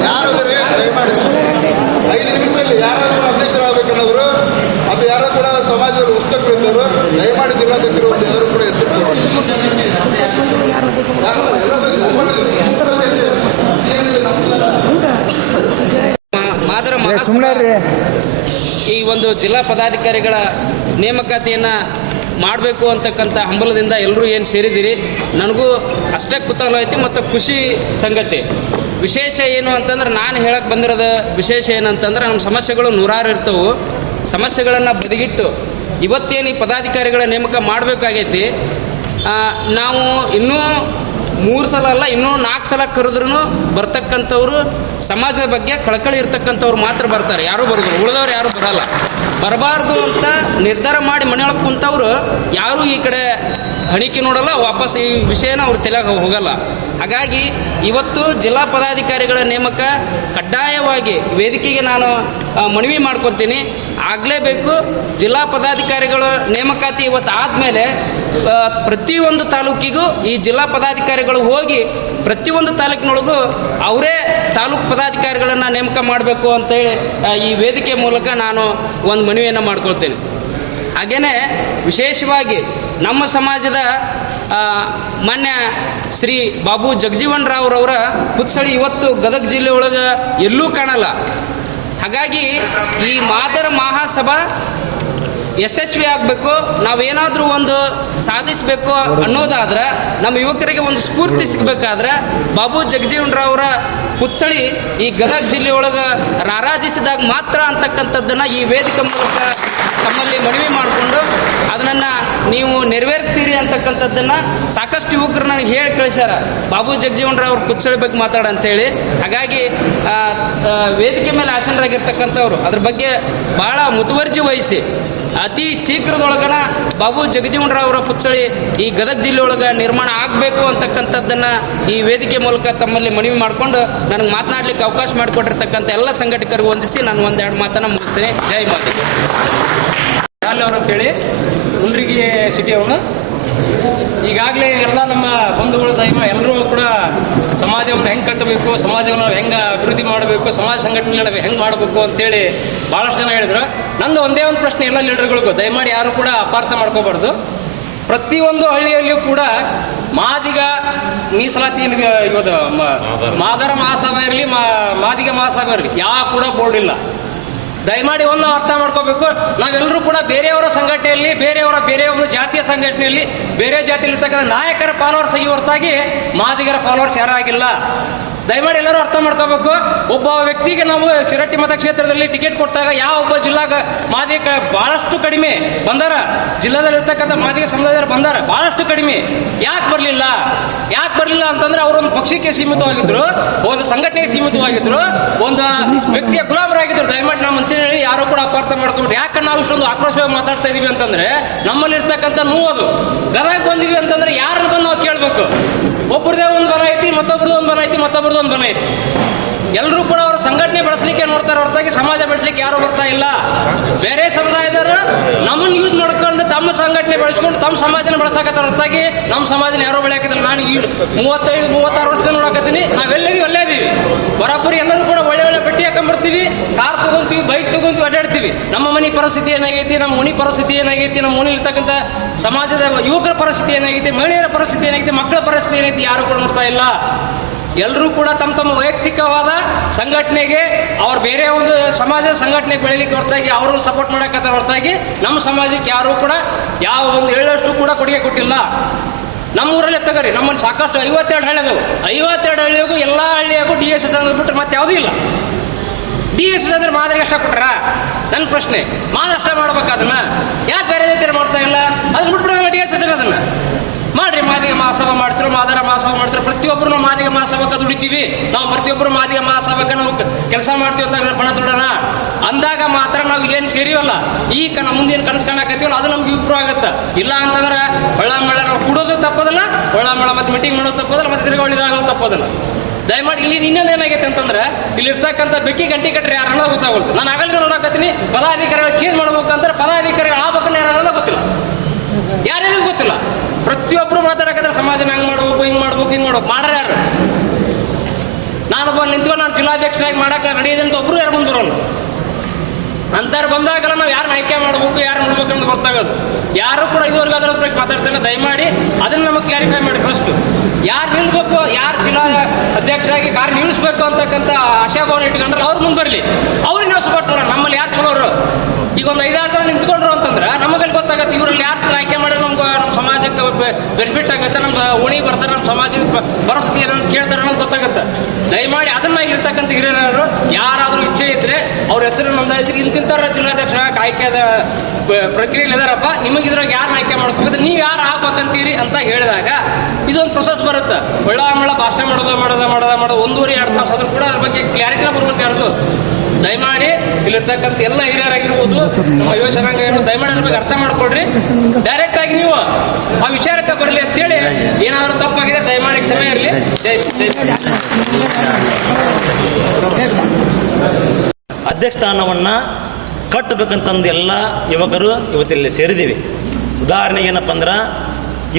ಯಾರಾದ್ರೆ ದಯಮಾಡಿ 5 ನಿಮಿಷದಲ್ಲಿ ಯಾರಾದ್ರೂ ಅಧ್ಯಕ್ಷರಾಗಬೇಕನ್ನೋರು ಅದು ಯಾರು ಕೂಡ ಸಮಾಜದಲ್ಲಿ ಉಸ್ತಕರಿದ್ದವರು ದಯಮಾಡಿ ಜಿಲ್ಲಾಧ್ಯಕ್ಷರು ಎಲ್ಲರೂ ಕೂಡ ಹೆಸರು ಮಾದರ ಈ ಒಂದು ಜಿಲ್ಲಾ ಪದಾಧಿಕಾರಿಗಳ ನೇಮಕಾತಿಯನ್ನು ಮಾಡಬೇಕು ಅಂತಕ್ಕಂಥ ಹಂಬಲದಿಂದ ಎಲ್ಲರೂ ಏನು ಸೇರಿದ್ದೀರಿ. ನನಗೂ ಅಷ್ಟೇ ಕುತೂಹಲ ಐತಿ ಮತ್ತು ಖುಷಿ ಸಂಗತಿ. ವಿಶೇಷ ಏನು ಅಂತಂದ್ರೆ, ನಾನು ಹೇಳಕ್ಕೆ ಬಂದಿರೋದು ವಿಶೇಷ ಏನಂತಂದ್ರೆ, ನಮ್ಮ ಸಮಸ್ಯೆಗಳು 100 ಇರ್ತವೆ. ಸಮಸ್ಯೆಗಳನ್ನು ಬದಿಗಿಟ್ಟು ಇವತ್ತೇನು ಈ ಪದಾಧಿಕಾರಿಗಳ ನೇಮಕ ಮಾಡಬೇಕಾಗೈತಿ. ನಾವು ಇನ್ನೂ 3 ಸಲ ಅಲ್ಲ, ಇನ್ನೂ 4 ಸಲ ಕರೆದ್ರೂ ಬರ್ತಕ್ಕಂಥವ್ರು ಸಮಾಜದ ಬಗ್ಗೆ ಕಳಕಳಿ ಇರ್ತಕ್ಕಂಥವ್ರು ಮಾತ್ರ ಬರ್ತಾರೆ. ಯಾರೂ ಬರೋದಿಲ್ಲ, ಉಳಿದವ್ರು ಯಾರೂ ಬರಲ್ಲ. ಬರಬಾರ್ದು ಅಂತ ನಿರ್ಧಾರ ಮಾಡಿ ಮನೆಯೊಳಗೆ ಕುಂತವ್ರು ಯಾರೂ ಈ ಕಡೆ ಹಣಿಕೆ ನೋಡಲ್ಲ, ವಾಪಸ್ ಈ ವಿಷಯನ ಅವ್ರು ತಲೆಗೆ ಹೋಗಲ್ಲ. ಹಾಗಾಗಿ ಇವತ್ತು ಜಿಲ್ಲಾ ಪದಾಧಿಕಾರಿಗಳ ನೇಮಕ ಕಡ್ಡಾಯವಾಗಿ ವೇದಿಕೆಗೆ ನಾನು ಮನವಿ ಮಾಡ್ಕೊತೀನಿ, ಆಗಲೇಬೇಕು. ಜಿಲ್ಲಾ ಪದಾಧಿಕಾರಿಗಳ ನೇಮಕಾತಿ ಇವತ್ತು ಆದಮೇಲೆ ಪ್ರತಿಯೊಂದು ತಾಲೂಕಿಗೂ ಈ ಜಿಲ್ಲಾ ಪದಾಧಿಕಾರಿಗಳು ಹೋಗಿ ಪ್ರತಿಯೊಂದು ತಾಲೂಕಿನೊಳಗೂ ಅವರೇ ತಾಲೂಕು ಪದಾಧಿಕಾರಿಗಳನ್ನು ನೇಮಕ ಮಾಡಬೇಕು ಅಂತೇಳಿ ಈ ವೇದಿಕೆ ಮೂಲಕ ನಾನು ಒಂದು ಮನವಿಯನ್ನು ಮಾಡ್ಕೊಳ್ತೇನೆ. ಹಾಗೆಯೇ ವಿಶೇಷವಾಗಿ ನಮ್ಮ ಸಮಾಜದ ಮಾನ್ಯ ಶ್ರೀ ಬಾಬು ಜಗಜೀವನ್ ರಾವ್ರವರ ಪುತ್ಥಳಿ ಇವತ್ತು ಗದಗ ಜಿಲ್ಲೆ ಒಳಗೆ ಎಲ್ಲೂ ಕಾಣಲ್ಲ. ಹಾಗಾಗಿ ಈ ಮಾದರ ಮಹಾಸಭಾ ಯಶಸ್ವಿ ಆಗಬೇಕು, ನಾವೇನಾದರೂ ಒಂದು ಸಾಧಿಸಬೇಕು ಅನ್ನೋದಾದ್ರೆ, ನಮ್ಮ ಯುವಕರಿಗೆ ಒಂದು ಸ್ಫೂರ್ತಿ ಸಿಗಬೇಕಾದ್ರೆ ಬಾಬು ಜಗಜೀವನರಾವ್ ಅವರ ಪುತ್ಥಳಿ ಈ ಗದಗ ಜಿಲ್ಲೆಯೊಳಗೆ ರಾರಾಜಿಸಿದಾಗ ಮಾತ್ರ ಅಂತಕ್ಕಂಥದ್ದನ್ನು ಈ ವೇದಿಕೆ ಮೂಲಕ ತಮ್ಮಲ್ಲಿ ಮನವಿ ಮಾಡಿಕೊಂಡು ಅದನ್ನು ನೀವು ನೆರವೇರಿಸ್ತೀರಿ ಅಂತಕ್ಕಂಥದ್ದನ್ನು ಸಾಕಷ್ಟು ಯುವಕರು ನನಗೆ ಹೇಳಿ ಕಳಿಸ್ಯಾರ, ಬಾಬು ಜಗಜೀವನರಾವ್ ಅವ್ರ ಪುತ್ಥಳಿ ಬಗ್ಗೆ ಮಾತಾಡ ಅಂತೇಳಿ. ಹಾಗಾಗಿ ವೇದಿಕೆ ಮೇಲೆ ಆಸೀನರಾಗಿರ್ತಕ್ಕಂಥವ್ರು ಅದ್ರ ಬಗ್ಗೆ ಭಾಳ ಮುತುವರ್ಜಿ ವಹಿಸಿ ಅತಿ ಶೀಘ್ರದೊಳಗನ ಬಾಬು ಜಗಜೀವನರಾವ್ ಅವರ ಪುತ್ಥಳಿ ಈ ಗದಗ ಜಿಲ್ಲೆಯೊಳಗೆ ನಿರ್ಮಾಣ ಆಗಬೇಕು ಅಂತಕ್ಕಂಥದ್ದನ್ನು ಈ ವೇದಿಕೆ ಮೂಲಕ ತಮ್ಮಲ್ಲಿ ಮನವಿ ಮಾಡಿಕೊಂಡು ನನಗೆ ಮಾತನಾಡಲಿಕ್ಕೆ ಅವಕಾಶ ಮಾಡಿಕೊಟ್ಟಿರ್ತಕ್ಕಂಥ ಎಲ್ಲ ಸಂಘಟಕರಿಗೂ ವಂದಿಸಿ ನಾನು ಒಂದೆರಡು ಮಾತನ್ನು ಮುಗಿಸ್ತೇನೆ. ಜೈ ಮಾತೆ. ಅವರು ಅಂತೇಳಿ ಮುಂಡ್ರಿಗಿ ಸಿಟಿ ಅವನು ಈಗಾಗಲೇ ಎಲ್ಲ ನಮ್ಮ ಬಂಧುಗಳು ದೈವ ಎಲ್ಲರೂ ಕೂಡ ಸಮಾಜವನ್ನು ಹೆಂಗೆ ಕಟ್ಟಬೇಕು, ಸಮಾಜವನ್ನು ಹೆಂಗೆ ಅಭಿವೃದ್ಧಿ ಮಾಡಬೇಕು, ಸಮಾಜ ಸಂಘಟನೆಗಳನ್ನ ಹೆಂಗೆ ಮಾಡಬೇಕು ಅಂತೇಳಿ ಭಾಳಷ್ಟು ಜನ ಹೇಳಿದ್ರು. ನಂದು ಒಂದೇ ಒಂದು ಪ್ರಶ್ನೆ ಎಲ್ಲ ಲೀಡರ್ಗಳಿಗೂ, ದಯಮಾಡಿ ಯಾರು ಕೂಡ ಅಪಾರ್ಥ ಮಾಡ್ಕೋಬಾರ್ದು. ಪ್ರತಿಯೊಂದು ಹಳ್ಳಿಯಲ್ಲಿಯೂ ಕೂಡ ಮಾದಿಗ ಮೀಸಲಾತಿ ಇವತ್ತು ಮಾದರ ಮಹಾಸಭೆ ಇರಲಿ, ಮಾದಿಗ ಮಹಾಸಭೆ ಇರಲಿ, ಯಾವ ಕೂಡ ಬೋರ್ಡ್ ಇಲ್ಲ. ದಯಮಾಡಿ ಒಂದು ಅರ್ಥ ಮಾಡ್ಕೋಬೇಕು, ನಾವೆಲ್ಲರೂ ಕೂಡ ಬೇರೆಯವರ ಸಂಘಟನೆಯಲ್ಲಿ ಬೇರೆ ಒಂದು ಜಾತಿಯ ಸಂಘಟನೆಯಲ್ಲಿ ಬೇರೆ ಜಾತಿಯಲ್ಲಿರ್ತಕ್ಕಂಥ ನಾಯಕರ ಫಾಲೋವರ್ಸ್ ಆಗಿ ಹೊರತಾಗಿ ಮಾದಿಗರ ಫಾಲೋವರ್ಸ್ ಯಾರೂ ಆಗಿಲ್ಲ. ದಯಮಾಡಿ ಎಲ್ಲರೂ ಅರ್ಥ ಮಾಡ್ಕೋಬೇಕು. ಒಬ್ಬ ವ್ಯಕ್ತಿಗೆ ನಾವು ಶಿರಟ್ಟಿ ಮತಕ್ಷೇತ್ರದಲ್ಲಿ ಟಿಕೆಟ್ ಕೊಟ್ಟಾಗ ಯಾವ ಒಬ್ಬ ಜಿಲ್ಲಾಗ ಮಾದಿಗ ಬಹಳಷ್ಟು ಕಡಿಮೆ ಬಂದಾರ, ಜಿಲ್ಲಾದಲ್ಲಿರ್ತಕ್ಕಂಥ ಮಾದಿಗ ಸಮುದಾಯದವರು ಬಂದಾರ ಬಹಳಷ್ಟು ಕಡಿಮೆ. ಯಾಕೆ ಬರಲಿಲ್ಲ ಅಂತಂದ್ರೆ ಅವರೊಂದು ಪಕ್ಷಕ್ಕೆ ಸೀಮಿತವಾಗಿದ್ರು, ಒಂದು ಸಂಘಟನೆಗೆ ಸೀಮಿತವಾಗಿದ್ರು, ಒಂದು ವ್ಯಕ್ತಿಯ ಗುಲಾಮರಾಗಿದ್ರು. ದಯಮಾಡಿ ನಾವು ಮುಂಚೆ ಹೇಳಿ ಯಾರು ಕೂಡ ಅಪಾರ್ಥ ಮಾಡ್ಕೊಂಡ್ರು. ಯಾಕೆ ನಾವು ಇಷ್ಟೊಂದು ಆಕ್ರೋಶವಾಗಿ ಮಾತಾಡ್ತಾ ಇದೀವಿ ಅಂತಂದ್ರೆ ನಮ್ಮಲ್ಲಿರ್ತಕ್ಕಂಥ ನೋವು ಗದಗ ಬಂದಿವಿ ಅಂತಂದ್ರೆ ಯಾರನ್ನ ಬಂದು ನಾವು ಕೇಳಬೇಕು. ಒಬ್ಬರದೇ ಒಂದು ಬನ ಐತಿ, ಮತ್ತೊಬ್ರದ್ದು ಒಂದು ಬನ ಐತಿ, ಮತ್ತೊಬ್ರದ್ದು ಒಂದು ಬನ ಐತಿ. ಎಲ್ಲರೂ ಕೂಡ ಅವರು ಸಂಘಟನೆ ಬೆಳೆಸಲಿಕ್ಕೆ ನೋಡ್ತಾರೆ ಹೊರತಾಗಿ ಸಮಾಜ ಬೆಳೆಸಲಿಕ್ಕೆ ಯಾರು ಬರ್ತಾ ಇಲ್ಲ. ಬೇರೆ ಸಮುದಾಯದವರು ನಮ್ಮನ್ನು ಯೂಸ್ ಮಾಡ್ಕೊಂಡು ತಮ್ಮ ಸಂಘಟನೆ ಬೆಳೆಸ್ಕೊಂಡು ತಮ್ಮ ಸಮಾಜನ ಬೆಳೆಸಾಕತ್ತಾರ ಹೊರತಾಗಿ ನಮ್ಮ ಸಮಾಜನ ಯಾರೋ ಬೆಳೆಯಾಕಿದ್ರು. ನಾನು 35-36 ವರ್ಷ ನೋಡಕತ್ತೀನಿ. ನಾವೆಲ್ಲಿದ್ದೀವಿ ಅಲ್ಲೇ ಇದೀವಿ. ಬರಾಬರಿ ಎಲ್ಲರೂ ಕೂಡ ಒಳ್ಳೆ ಬಟ್ಟೆ ಹಾಕೊಂಡ್ಬರ್ತೀವಿ, ಕಾರ್ ತಗೊಂತೀವಿ, ಬೈಕ್ ತಗೊಂತೀವಿ, ಅಡ್ಡಾಡ್ತೀವಿ. ನಮ್ಮ ಮನೆ ಪರಿಸ್ಥಿತಿ ಏನಾಗೈತಿ, ನಮ್ಮ ಓಣಿ ಪರಿಸ್ಥಿತಿ ಏನಾಗೈತಿ, ನಮ್ಮ ಓಣಿಲಿರ್ತಕ್ಕಂಥ ಸಮಾಜದ ಯುವಕರ ಪರಿಸ್ಥಿತಿ ಏನಾಗೈತಿ, ಮಹಿಳೆಯರ ಪರಿಸ್ಥಿತಿ ಏನಾಗೈತಿ, ಮಕ್ಕಳ ಪರಿಸ್ಥಿತಿ ಏನೈತಿ ಯಾರು ಕೂಡ ನೋಡ್ತಾ ಇಲ್ಲ. ಎಲ್ಲರೂ ಕೂಡ ತಮ್ಮ ವೈಯಕ್ತಿಕವಾದ ಸಂಘಟನೆಗೆ ಅವ್ರು ಬೇರೆ ಒಂದು ಸಮಾಜದ ಸಂಘಟನೆಗೆ ಬೆಳೀಲಿಕ್ಕೆ ಹೊರತಾಗಿ ಅವ್ರನ್ನ ಸಪೋರ್ಟ್ ಮಾಡಕತ್ತಾರ ಹೊರತಾಗಿ ನಮ್ಮ ಸಮಾಜಕ್ಕೆ ಯಾರು ಕೂಡ ಯಾವ ಒಂದು ಹೇಳಷ್ಟು ಕೂಡ ಕೊಡುಗೆ ಕೊಟ್ಟಿಲ್ಲ. ನಮ್ಮೂರಲ್ಲೇ ತಗೋರಿ, ನಮ್ಮಲ್ಲಿ ಸಾಕಷ್ಟು 52 ಹಳ್ಳಿ ಅದಾವೆ. 52 ಹಳ್ಳಿಯಾಗೂ ಎಲ್ಲ ಹಳ್ಳಿಯಾಗೂ DSS ಅಂದ್ಬಿಟ್ರೆ ಮತ್ತೆ ಯಾವುದೂ ಇಲ್ಲ. DSS ಅಂದ್ರೆ ಮಾದರಿ ಅಷ್ಟ ಕೊಟ್ರ? ನನ್ನ ಪ್ರಶ್ನೆ, ಮಾದರಿ ಅಷ್ಟ ಮಾಡ್ಬೇಕಾದನ್ನ ಯಾಕೆ ಬೇರೆ ರೀತಿ ಮಾಡ್ತಾ ಇಲ್ಲ? ಅದನ್ನ ಬಿಟ್ಬಿಡೋಣ. DSS ಅದನ್ನ ಮಾಡ್ರಿ. ಮಾದಿಗ ಮಹಾಸಭಾ ಮಾಡ್ತಿರೋ, ಮಾದರ ಮಹಾಸಭಾ ಮಾಡ್ತಿರೋ, ಪ್ರತಿಯೊಬ್ಬರು ನಾವು ಮಾದಿಗ ಮಹಾಸಭಾಕ್ಕೆ ದುಡಿತೀವಿ, ನಾವು ಪ್ರತಿಯೊಬ್ಬರು ಮಾದಿಗ ಮಹಾಸಭಾಕ್ಕೆ ನಾವು ಕೆಲಸ ಮಾಡ್ತೀವಿ ಅಂತ ಬಣ ತೊಡೋಣ ಅಂದಾಗ ಮಾತ್ರ ನಾವು ಏನು ಸೇರಿವಲ್ಲ. ಈ ಮುಂದೇನು ಕನಸು ಕಾಣಕತ್ತೀವಲ್ಲ ಅದು ನಮ್ಗೆ ಇಂಪ್ರೂವ್ ಆಗುತ್ತೆ. ಇಲ್ಲ ಅಂತಂದ್ರೆ ಹೊಳ್ಳಮಳ ನಾವು ಕೂಡೋದು ತಪ್ಪೋದಲ್ಲ, ಹೊಳ್ಳಮಳ ಮತ್ತೆ ಮೀಟಿಂಗ್ ಮಾಡೋದು ತಪ್ಪೋದಲ್ಲ, ಮತ್ತೆ ತಿರುಗಿ ಒಳ್ಳೆದಾಗೋದು ತಪ್ಪೋದಲ್ಲ. ದಯಮಾಡಿ ಇಲ್ಲಿ ಇನ್ನೊಂದು ಏನಾಗೈತೆ ಅಂತಂದ್ರೆ ಇಲ್ಲಿರ್ತಕ್ಕಂಥ ಬೆಕ್ಕಿ ಗಂಟೆ ಕಟ್ಟರೆ ಯಾರು ಅನ್ನೋದು ಗೊತ್ತಾಗುತ್ತೆ. ನಾನು ಆಗಲಿಂದ ನೋಡಕತ್ತೀನಿ, ಪದಾಧಿಕಾರಿಗಳು ಚೇಂಜ್ ಮಾಡ್ಬೇಕಂದ್ರೆ ಪದಾಧಿಕಾರಿಗಳು ಆಗ್ಬೇಕನ್ನ ಯಾರು ಅನ್ನೋದು ಗೊತ್ತಿಲ್ಲ, ಯಾರ್ಯಾರಿಗೂ ಗೊತ್ತಿಲ್ಲ. ಪ್ರತಿಯೊಬ್ಬರು ಮಾತಾಡಕಂದ್ರೆ ಸಮಾಜನ ಹಂಗೆ ಮಾಡ್ಬೇಕು, ಹಿಂಗೆ ಮಾಡ್ಬೇಕು ಮಾಡ್ರೆ ಯಾರು? ನಾನೊಬ್ಬ ನಿಂತ್ಕೊಂಡು ನಾನು ಜಿಲ್ಲಾಧ್ಯಕ್ಷರಾಗಿ ಮಾಡಕ್ಕೆ ರೆಡಿ ಇದೆ ಅಂತ ಒಬ್ರು ಯಾರು ಮುಂದೆ ಬರೋಲ್ಲ. ಅಂತಾರೆ ಬಂದಾಗಲ್ಲ ನಾವು ಯಾರನ್ನ ಆಯ್ಕೆ ಮಾಡಬೇಕು, ಯಾರು ನೋಡ್ಬೇಕು ಅಂತ ಗೊತ್ತಾಗೋದು. ಯಾರು ಕೂಡ ಇದುವರೆಗೂ ಅದರ ಬಗ್ಗೆ ಮಾತಾಡ್ತಾನೆ. ದಯಮಾಡಿ ಅದನ್ನ ನಮಗೆ ಕ್ಲಾರಿಫೈ ಮಾಡಿ. ಫಸ್ಟ್ ಯಾರು ನಿಲ್ಬೇಕು, ಯಾರು ಜಿಲ್ಲಾ ಅಧ್ಯಕ್ಷರಾಗಿ ಕಾರ್ಯ ನಿಲ್ಲಿಸ್ಬೇಕು ಅಂತಕ್ಕಂಥ ಆಶಾಭಾವನೆ ಇಟ್ಕೊಂಡ್ರೆ ಅವ್ರು ಮುಂದೆ ಬರಲಿ, ಅವ್ರಿಗೆ ನಾವು ಸಪೋರ್ಟ್ ಮಾಡೋಣ. ನಮ್ಮಲ್ಲಿ ಯಾರು ಚಲೋರು ಈಗ ಒಂದು 5-6 ಜನ ನಿಂತ್ಕೊಂಡ್ರು ಅಂತಂದ್ರೆ ನಮಗಲ್ಲಿ ಗೊತ್ತಾಗತ್ತೆ ಇವರಲ್ಲಿ ಯಾರು ಆಯ್ಕೆ ಮಾಡಿದ್ರೆ ನಮ್ಗೆ ನಮ್ಮ ಸಮಾಜಕ್ಕೆ ಬೆನಿಫಿಟ್ ಆಗುತ್ತೆ, ನಮ್ಮ ಓಣಿ ಬರ್ತಾರೆ, ನಮ್ಮ ಸಮಾಜದ ಪರಿಸ್ಥಿತಿ ಏನಂತ ಕೇಳ್ತಾರೆ ಅನ್ನೋದು ಗೊತ್ತಾಗುತ್ತೆ. ದಯಮಾಡಿ ಅದನ್ನ ಇಲ್ಲಿರ್ತಕ್ಕಂಥ ಹಿರಿಯರು ಯಾರಾದರೂ ಇಚ್ಛೆ ಇದ್ರೆ ಅವ್ರ ಹೆಸರು ನೋಂದಾಯಿಸಿ ಇಂತಿಂತರ ಜಿಲ್ಲಾಧ್ಯಕ್ಷ ಆಯ್ಕೆದ ಪ್ರಕ್ರಿಯೆಯಲ್ಲಿ ಇದಾರಪ್ಪ, ನಿಮಗೆ ಇದ್ರಾಗ ಯಾರನ್ನ ಆಯ್ಕೆ ಮಾಡ್ಕೋಬೇಕು, ನೀವು ಯಾರು ಆಗ್ಬೇಕಂತೀರಿ ಅಂತ ಹೇಳಿದಾಗ ಇದೊಂದು ಪ್ರೊಸೆಸ್ ಬರುತ್ತೆ. ಒಳ್ಳ ಭಾಷಣ ಮಾಡೋದು 1.5-2 ತಾಸು ಆದ್ರೂ ಕೂಡ ಅದ್ರ ಬಗ್ಗೆ ಕ್ಲಾರಿಟಿನ ಬರುವಂತ ಯಾರು. ದಯಮಾಡಿ ಇಲ್ಲಿರ್ತಕ್ಕಂಥ ಎಲ್ಲ ಹಿರಿಯರಾಗಿರ್ಬೋದು, ನಮ್ಮ ಯುವ ಜನಾಂಗ ದಯಮಾಡಿ ಅದ್ರ ಬಗ್ಗೆ ಅರ್ಥ ಮಾಡ್ಕೊಡ್ರಿ. ಡೈರೆಕ್ಟ್ ಆಗಿ ನೀವು ಆ ವಿಚಾರಕ್ಕೆ ಬರಲಿ ಅಂತೇಳಿ ಏನಾದರೂ ತಪ್ಪಾಗಿದೆ ದಯಮಾಡಿ ಕ್ಷಮೆ ಇರಲಿ. ಅಧ್ಯಕ್ಷ ಸ್ಥಾನವನ್ನು ಕಟ್ಟಬೇಕಂತಂದು ಎಲ್ಲ ಯುವಕರು ಇವತ್ತಿಲ್ಲಿ ಸೇರಿದ್ದೀವಿ. ಉದಾಹರಣೆಗೆ ಏನಪ್ಪ ಅಂದ್ರೆ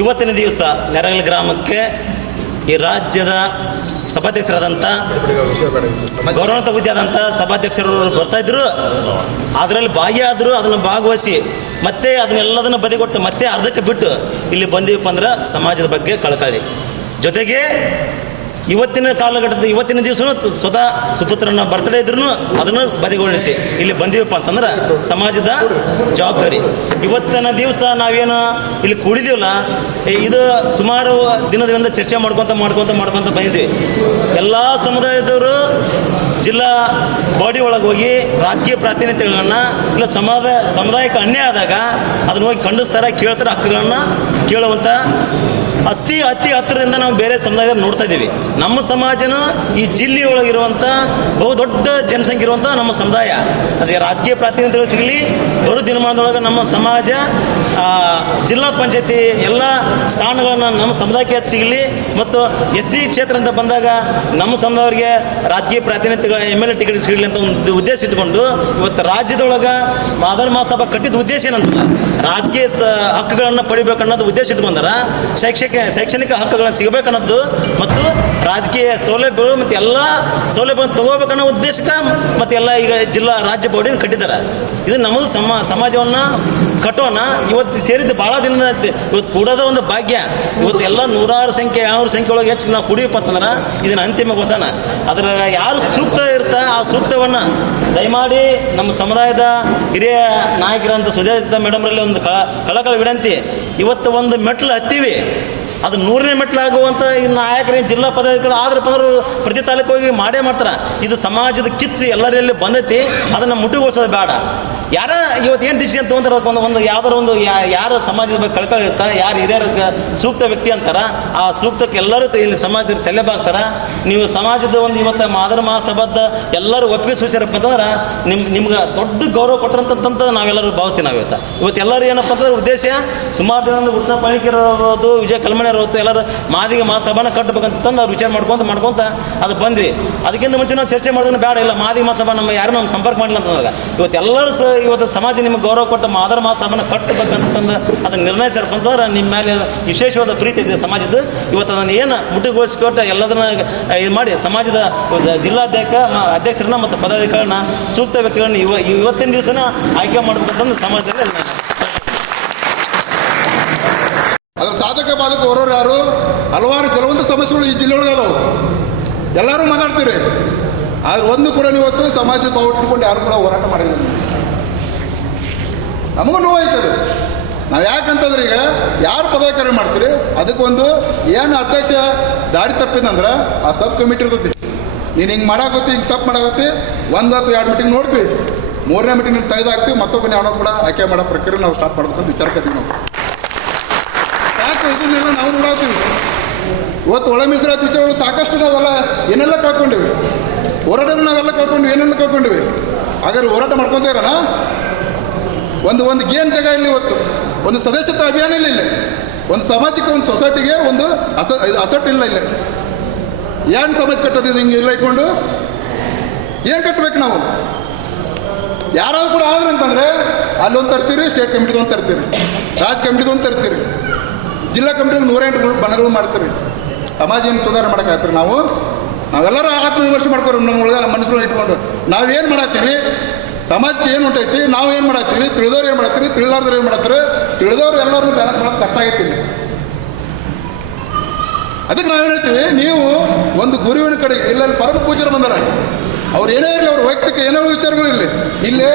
ಇವತ್ತಿನ ದಿವಸ ನೆರಗಲ್ ಗ್ರಾಮಕ್ಕೆ ಈ ರಾಜ್ಯದ ಸಭಾಧ್ಯಕ್ಷರಾದಂಥ ಗೌರವಾನ್ವಿತ ಹುದ್ದೆ ಆದಂಥ ಸಭಾಧ್ಯಕ್ಷರು ಬರ್ತಾ ಇದ್ರು. ಅದರಲ್ಲಿ ಭಾಗಿಯಾದರು, ಅದನ್ನು ಭಾಗವಹಿಸಿ ಮತ್ತೆ ಅದನ್ನೆಲ್ಲದನ್ನು ಬದಿಗೊಟ್ಟು ಮತ್ತೆ ಅರ್ಧಕ್ಕೆ ಬಿಟ್ಟು ಇಲ್ಲಿ ಬಂದೀವಪ್ಪ ಅಂದ್ರೆ ಸಮಾಜದ ಬಗ್ಗೆ ಕಳಕಳಿ, ಜೊತೆಗೆ ಇವತ್ತಿನ ಕಾಲಘಟ್ಟದ ಇವತ್ತಿನ ದಿವಸನೂ ಸ್ವತಃ ಸುಪುತ್ರನ ಬರ್ತಡೇ ಇದ್ರೂ ಅದನ್ನು ಬದಿಗೊಳಿಸಿ ಇಲ್ಲಿ ಬಂದೀವಪ್ಪ ಅಂತಂದ್ರೆ ಸಮಾಜದ ಜವಾಬ್ದಾರಿ. ಇವತ್ತಿನ ದಿವಸ ನಾವೇನು ಇಲ್ಲಿ ಕೂಡಿದೀವಲ್ಲ, ಇದು ಸುಮಾರು ದಿನದಿಂದ ಚರ್ಚೆ ಮಾಡ್ಕೊತ ಬಂದಿದ್ವಿ. ಎಲ್ಲ ಸಮುದಾಯದವರು ಜಿಲ್ಲಾ ಬಾಡಿ ಒಳಗೆ ಹೋಗಿ ರಾಜಕೀಯ ಪ್ರಾತಿನಿಧ್ಯಗಳನ್ನ ಇಲ್ಲ ಸಮುದಾಯಕ್ಕೆ ಅನ್ಯಾಯ ಆದಾಗ ಅದನ್ನ ಹೋಗಿ ಖಂಡಿಸ್ತಾರೆ, ಕೇಳ್ತಾರೆ, ಹಕ್ಕುಗಳನ್ನ ಕೇಳುವಂಥ ಅತಿ ಹತ್ತಿರದಿಂದ ನಾವು ಬೇರೆ ಸಮುದಾಯದಲ್ಲಿ ನೋಡ್ತಾ ಇದ್ದೀವಿ. ನಮ್ಮ ಸಮಾಜನ ಈ ಜಿಲ್ಲೆಯೊಳಗಿರುವಂಥ ಬಹುದೊಡ್ಡ ಜನಸಂಖ್ಯೆ ಇರುವಂಥ ನಮ್ಮ ಸಮುದಾಯ, ಅದೇ ರಾಜಕೀಯ ಪ್ರಾತಿನಿಧ್ಯಗಳು ಸಿಗಲಿ, ಬರೋ ದಿನಮಾನದೊಳಗೆ ನಮ್ಮ ಸಮಾಜ ಜಿಲ್ಲಾ ಪಂಚಾಯತಿ ಎಲ್ಲ ಸ್ಥಾನಗಳನ್ನು ನಮ್ಮ ಸಮುದಾಯಕ್ಕೆ ಸಿಗಲಿ. ಮತ್ತು SC ಕ್ಷೇತ್ರ ಅಂತ ಬಂದಾಗ ನಮ್ಮ ಸಮುದಾಯವರಿಗೆ ರಾಜಕೀಯ ಪ್ರಾತಿನಿಧ್ಯಗಳ MLA ಟಿಕೆಟ್ ಸಿಗಲಿ ಅಂತ ಒಂದು ಉದ್ದೇಶ ಇಟ್ಕೊಂಡು ಇವತ್ತು ರಾಜ್ಯದೊಳಗೆ ಮಾದರ ಮಹಾಸಭಾ ಕಟ್ಟಿದ ಉದ್ದೇಶ ಏನಂತಲ್ಲ, ರಾಜಕೀಯ ಹಕ್ಕುಗಳನ್ನು ಪಡಿಬೇಕನ್ನೋದು ಉದ್ದೇಶ ಇಟ್ಕೊಂಡಾರ. ಶೈಕ್ಷಣಿಕ ಹಕ್ಕುಗಳನ್ನು ಸಿಗಬೇಕನ್ನೋದು ಮತ್ತು ರಾಜಕೀಯ ಸೌಲಭ್ಯಗಳು ಮತ್ತು ಎಲ್ಲ ಸೌಲಭ್ಯಗಳನ್ನು ತಗೋಬೇಕನ್ನೋ ಉದ್ದೇಶಕ್ಕೆ ಮತ್ತು ಎಲ್ಲ ಈಗ ಜಿಲ್ಲಾ ರಾಜ್ಯ ಬಾಡಿನ ಕಟ್ಟಿದ್ದಾರೆ. ಇದು ನಮ್ಮದು ಸಮಾಜವನ್ನು ಕಟ್ಟೋಣ. ಇವತ್ತು ಸೇರಿದ್ದು ಭಾಳ ದಿನದ ಇವತ್ತು ಕೂಡೋದ ಒಂದು ಭಾಗ್ಯ. ಇವತ್ತು ಎಲ್ಲ 100 ಸಂಖ್ಯೆ 200 ಸಂಖ್ಯೆ ಒಳಗೆ ಹೆಚ್ಚು ನಾವು ಕುಡಿಯಪ್ಪ ಅಂತಂದ್ರೆ ಇದನ್ನು ಅಂತಿಮ ಘೋಷಣ. ಅದ್ರ ಯಾರು ಸೂಕ್ತ ಇರ್ತಾ ಆ ಸೂಕ್ತವನ್ನು ದಯಮಾಡಿ ನಮ್ಮ ಸಮುದಾಯದ ಹಿರಿಯ ನಾಯಕರಂತ ಸುಜಾತ ಮೇಡಮ್ರಲ್ಲಿ ಒಂದು ಕಳಕಳ ವಿನಂತಿ. ಇವತ್ತು ಒಂದು ಮೆಟ್ಲು ಹತ್ತೀವಿ, ಅದು 100ನೇ ಮೆಟ್ಲಾಗುವಂಥ ಇನ್ನು ನಾಯಕರೇನು ಜಿಲ್ಲಾ ಪದಾಧಿಕಾರಿ ಆದ್ರೆ ಪ್ರತಿ ತಾಲೂಕು ಹೋಗಿ ಮಾಡೇ ಮಾಡ್ತಾರೆ. ಇದು ಸಮಾಜದ ಕಿಚ್ಚು ಎಲ್ಲರಲ್ಲಿ ಬಂದೈತಿ, ಅದನ್ನು ಮುಟ್ಟಿಗೊಳಿಸೋದು ಬೇಡ. ಯಾರ ಇವತ್ತು ಏನು ಡಿಸಿಷನ್ ತೊಗೊಂತಾರೆ ಒಂದು ಯಾವ್ದಾರ ಒಂದು ಯಾರ ಸಮಾಜದ ಬಗ್ಗೆ ಕಳ್ಕಳ ಇರ್ತಾ, ಯಾರು ಹಿರಿಯರ ಸೂಕ್ತ ವ್ಯಕ್ತಿ ಅಂತಾರ, ಆ ಸೂಕ್ತಕ್ಕೆ ಎಲ್ಲರೂ ಇಲ್ಲಿ ಸಮಾಜದಲ್ಲಿ ತಲೆಬಾಗ್ತಾರ. ನೀವು ಸಮಾಜದ ಒಂದು ಇವತ್ತು ಮಾದರ ಮಹಾಸಭಾದ ಎಲ್ಲರೂ ಒಪ್ಪಿಗೆ ಸೂಚಿಸ್ಯಾರಪ್ಪ ಅಂತಂದ್ರೆ ನಿಮ್ಗೆ ದೊಡ್ಡ ಗೌರವ ಕೊಟ್ಟರಂತಂತ ನಾವೆಲ್ಲರೂ ಭಾವಿಸ್ತೀವಿ. ಇವತ್ತು ಎಲ್ಲರೂ ಏನಪ್ಪ ಅಂತಂದ್ರೆ ಉದ್ದೇಶ ಸುಮಾರು ದಿನ ಉತ್ಸವ ಪಾಣಿಕರದು ವಿಜಯ ಕಲ್ಮಣಿಯವರು ಎಲ್ಲರೂ ಮಾದಿಗೆ ಮಹಾಸಭಾನ ಕಟ್ಟಬೇಕಂತಂದು ಅವ್ರು ವಿಚಾರ ಮಾಡ್ಕೊಂತ ಅದು ಬಂದ್ವಿ. ಅದಕ್ಕಿಂತ ಮುಂಚೆ ನಾವು ಚರ್ಚೆ ಮಾಡಿದ್ರೆ ಬೇಡ, ಇಲ್ಲ ಮಾದಿಗೆ ಮಹಾಸಭಾ ಯಾರು ನಮ್ಮ ಸಂಪರ್ಕ ಮಾಡಿಲ್ಲ ಅಂತಂದಾಗ ಇವತ್ತು ಎಲ್ಲರೂ ಇವತ್ತು ಸಮಾಜ ನಿಮಗೆ ಗೌರವ ಕೊಟ್ಟು ಮಾದರ ಮಹಾಸಭಾನ ಕಟ್ಟಬೇಕಂತಂದು ಅದನ್ನು ನಿರ್ಣಯಿಸ್ಯಾರಪ್ಪ ಅಂತಂದ್ರೆ ನಿಮ್ಮ ಮೇಲೆ ವಿಶೇಷವಾದ ಪ್ರೀತಿ ಇದೆ ಸಮಾಜದ್ದು. ಇವತ್ತು ಅದನ್ನು ಏನು ಮುಟ್ಟಿಗೊಳಿಸಿಕೊಟ್ಟು ಎಲ್ಲದನ್ನ ಇದು ಮಾಡಿ ಸಮಾಜದ ಅಧ್ಯಕ್ಷರನ್ನ ಮತ್ತು ಪದಾಧಿಕಾರಿಗಳನ್ನ ಸೂಕ್ತ ವ್ಯಕ್ತಿಗಳನ್ನ ಇವತ್ತಿನ ದಿವಸನ ಆಯ್ಕೆ ಮಾಡಬೇಕಂತಂದು ಸಮಾಜದಲ್ಲಿ ಅದರ ಸಾಧಕ ಬಾಧಕ ಹೊರೋರು ಯಾರು? ಹಲವಾರು ಜಲವಂತ ಸಮಸ್ಯೆಗಳು ಈ ಜಿಲ್ಲೆಯೊಳಗೆ ಅದಾವು. ಎಲ್ಲರೂ ಮಾತಾಡ್ತೀರಿ, ಆದ್ರೆ ಒಂದು ಕೂಡ ಇವತ್ತು ಸಮಾಜದ ಬಾವು ಇಟ್ಕೊಂಡು ಯಾರು ಕೂಡ ಹೋರಾಟ ಮಾಡಿಲ್ಲ. ನಮಗೂ ನೋವಾಯ್ತದೆ. ನಾವು ಯಾಕಂತಂದ್ರೆ ಈಗ ಯಾರು ಪದಾಧಿಕಾರಿ ಮಾಡ್ತೀರಿ ಅದಕ್ಕೊಂದು ಏನು ಅಧ್ಯಕ್ಷ ದಾರಿ ತಪ್ಪಿದಂದ್ರೆ ಆ ಸಬ್ ಕಮಿಟಿ ಇರ್ತೈತಿ. ನೀನು ಹಿಂಗೆ ಮಾಡಾಕತ್ತಿ, ಹಿಂಗೆ ತಪ್ಪು ಮಾಡಾಕತ್ತಿ, 1 ಅಥವಾ 2 ಮೀಟಿಂಗ್ ನೋಡ್ತೀವಿ, 3ನೇ ಮೀಟಿಂಗ್ ತೆಗೆದಾಕ್ತೀವಿ, ಮತ್ತೊಬ್ಬನೇ ಅವನು ಕೂಡ ಆಯ್ಕೆ ಮಾಡೋ ಪ್ರಕ್ರಿಯೆ ನಾವು ಸ್ಟಾರ್ಟ್ ಮಾಡ್ಬೇಕಂತ ವಿಚಾರಕತ್ತೀವಿ. ನಾವು ಯಾಕೆ ಇದನ್ನೆಲ್ಲ ನಾವು ನೋಡಾಕ್ತೀವಿ. ಇವತ್ತು ಒಳ ಮೀಸಲಾತಿ ವಿಚಾರಗಳು ಸಾಕಷ್ಟು ನಾವೆಲ್ಲ ಏನೆಲ್ಲ ಕಳ್ಕೊಂಡಿವಿ, ಹೋರಾಟಗಳು ನಾವೆಲ್ಲ ಕಳ್ಕೊಂಡಿವಿ, ಏನೆಲ್ಲ ಕಳ್ಕೊಂಡಿವಿ. ಹಾಗಾದ್ರೆ ಹೋರಾಟ ಮಾಡ್ಕೊತಾ ಇರೋಣ. ಒಂದು ಗೇನ್ ಜಾಗ ಇಲ್ಲಿ, ಇವತ್ತು ಒಂದು ಸದಸ್ಯತ್ವ ಅಭಿಯಾನ ಇಲ್ಲ, ಒಂದು ಸಮಾಜಕ್ಕೆ ಒಂದು ಸೊಸೈಟಿಗೆ ಒಂದು ಅಸಟ್ ಇಲ್ಲ. ಇಲ್ಲಿ ಏನು ಸಮಾಜ ಕಟ್ಟೋದಿದೆ ಹಿಂಗೆ ಇಲ್ಲ ಇಟ್ಕೊಂಡು ಏನು ಕಟ್ಟಬೇಕು ನಾವು? ಯಾರಾದ್ರೂ ಕೂಡ ಆದ್ರೆ ಅಂತಂದ್ರೆ ಅಲ್ಲೊಂದು ತರ್ತೀರಿ, ಸ್ಟೇಟ್ ಕಮಿಟಿದೊಂದು ತರ್ತೀರಿ, ರಾಜ್ ಕಮಿಟಿದೊಂದು ತರ್ತೀರಿ, ಜಿಲ್ಲಾ ಕಮಿಟಿಗೆ 108 ಬಣಗಳು ಮಾಡ್ತೀರಿ. ಸಮಾಜ ಏನು ಸುಧಾರಣೆ ಮಾಡೋಕ್ಕಾಗ್ತೀರಿ? ನಾವೆಲ್ಲರೂ ಆತ್ಮವಿಮರ್ಶೆ ಮಾಡ್ಕೋರಿ ನಮ್ಮ ಒಳಗೆ ಮನಸ್ಸುಗಳನ್ನ ಇಟ್ಕೊಂಡು ನಾವೇನು ಮಾಡತ್ತೀವಿ, ಸಮಾಜಕ್ಕೆ ಏನು ಉಂಟೈತಿ, ನಾವು ಏನು ಮಾಡತ್ತೀವಿ, ತಿಳಿದವ್ರು ಏನು ಮಾಡತ್ತೀರಿ, ತಿಳಿಲಾರ್ದವ್ರು ಏನು ಮಾಡತ್ತಾರೆ, ತಿಳಿದವ್ರು ಎಲ್ಲರೂ ಬ್ಯಾಲೆನ್ಸ್ ಮಾಡೋದು ಕಷ್ಟ ಆಗೈತಿ. ಅದಕ್ಕೆ ನಾವೇನು ಹೇಳ್ತೀವಿ, ನೀವು ಒಂದು ಗುರುವಿನ ಕಡೆ ಇಲ್ಲಲ್ಲಿ ಪರಮ ಪೂಜಾರು ಬಂದಾರ, ಅವ್ರು ಏನೇ ಇರಲಿ, ಅವ್ರ ವೈಯಕ್ತಿಕ ಏನೋ ವಿಚಾರಗಳು ಇರಲಿ, ಇಲ್ಲೇ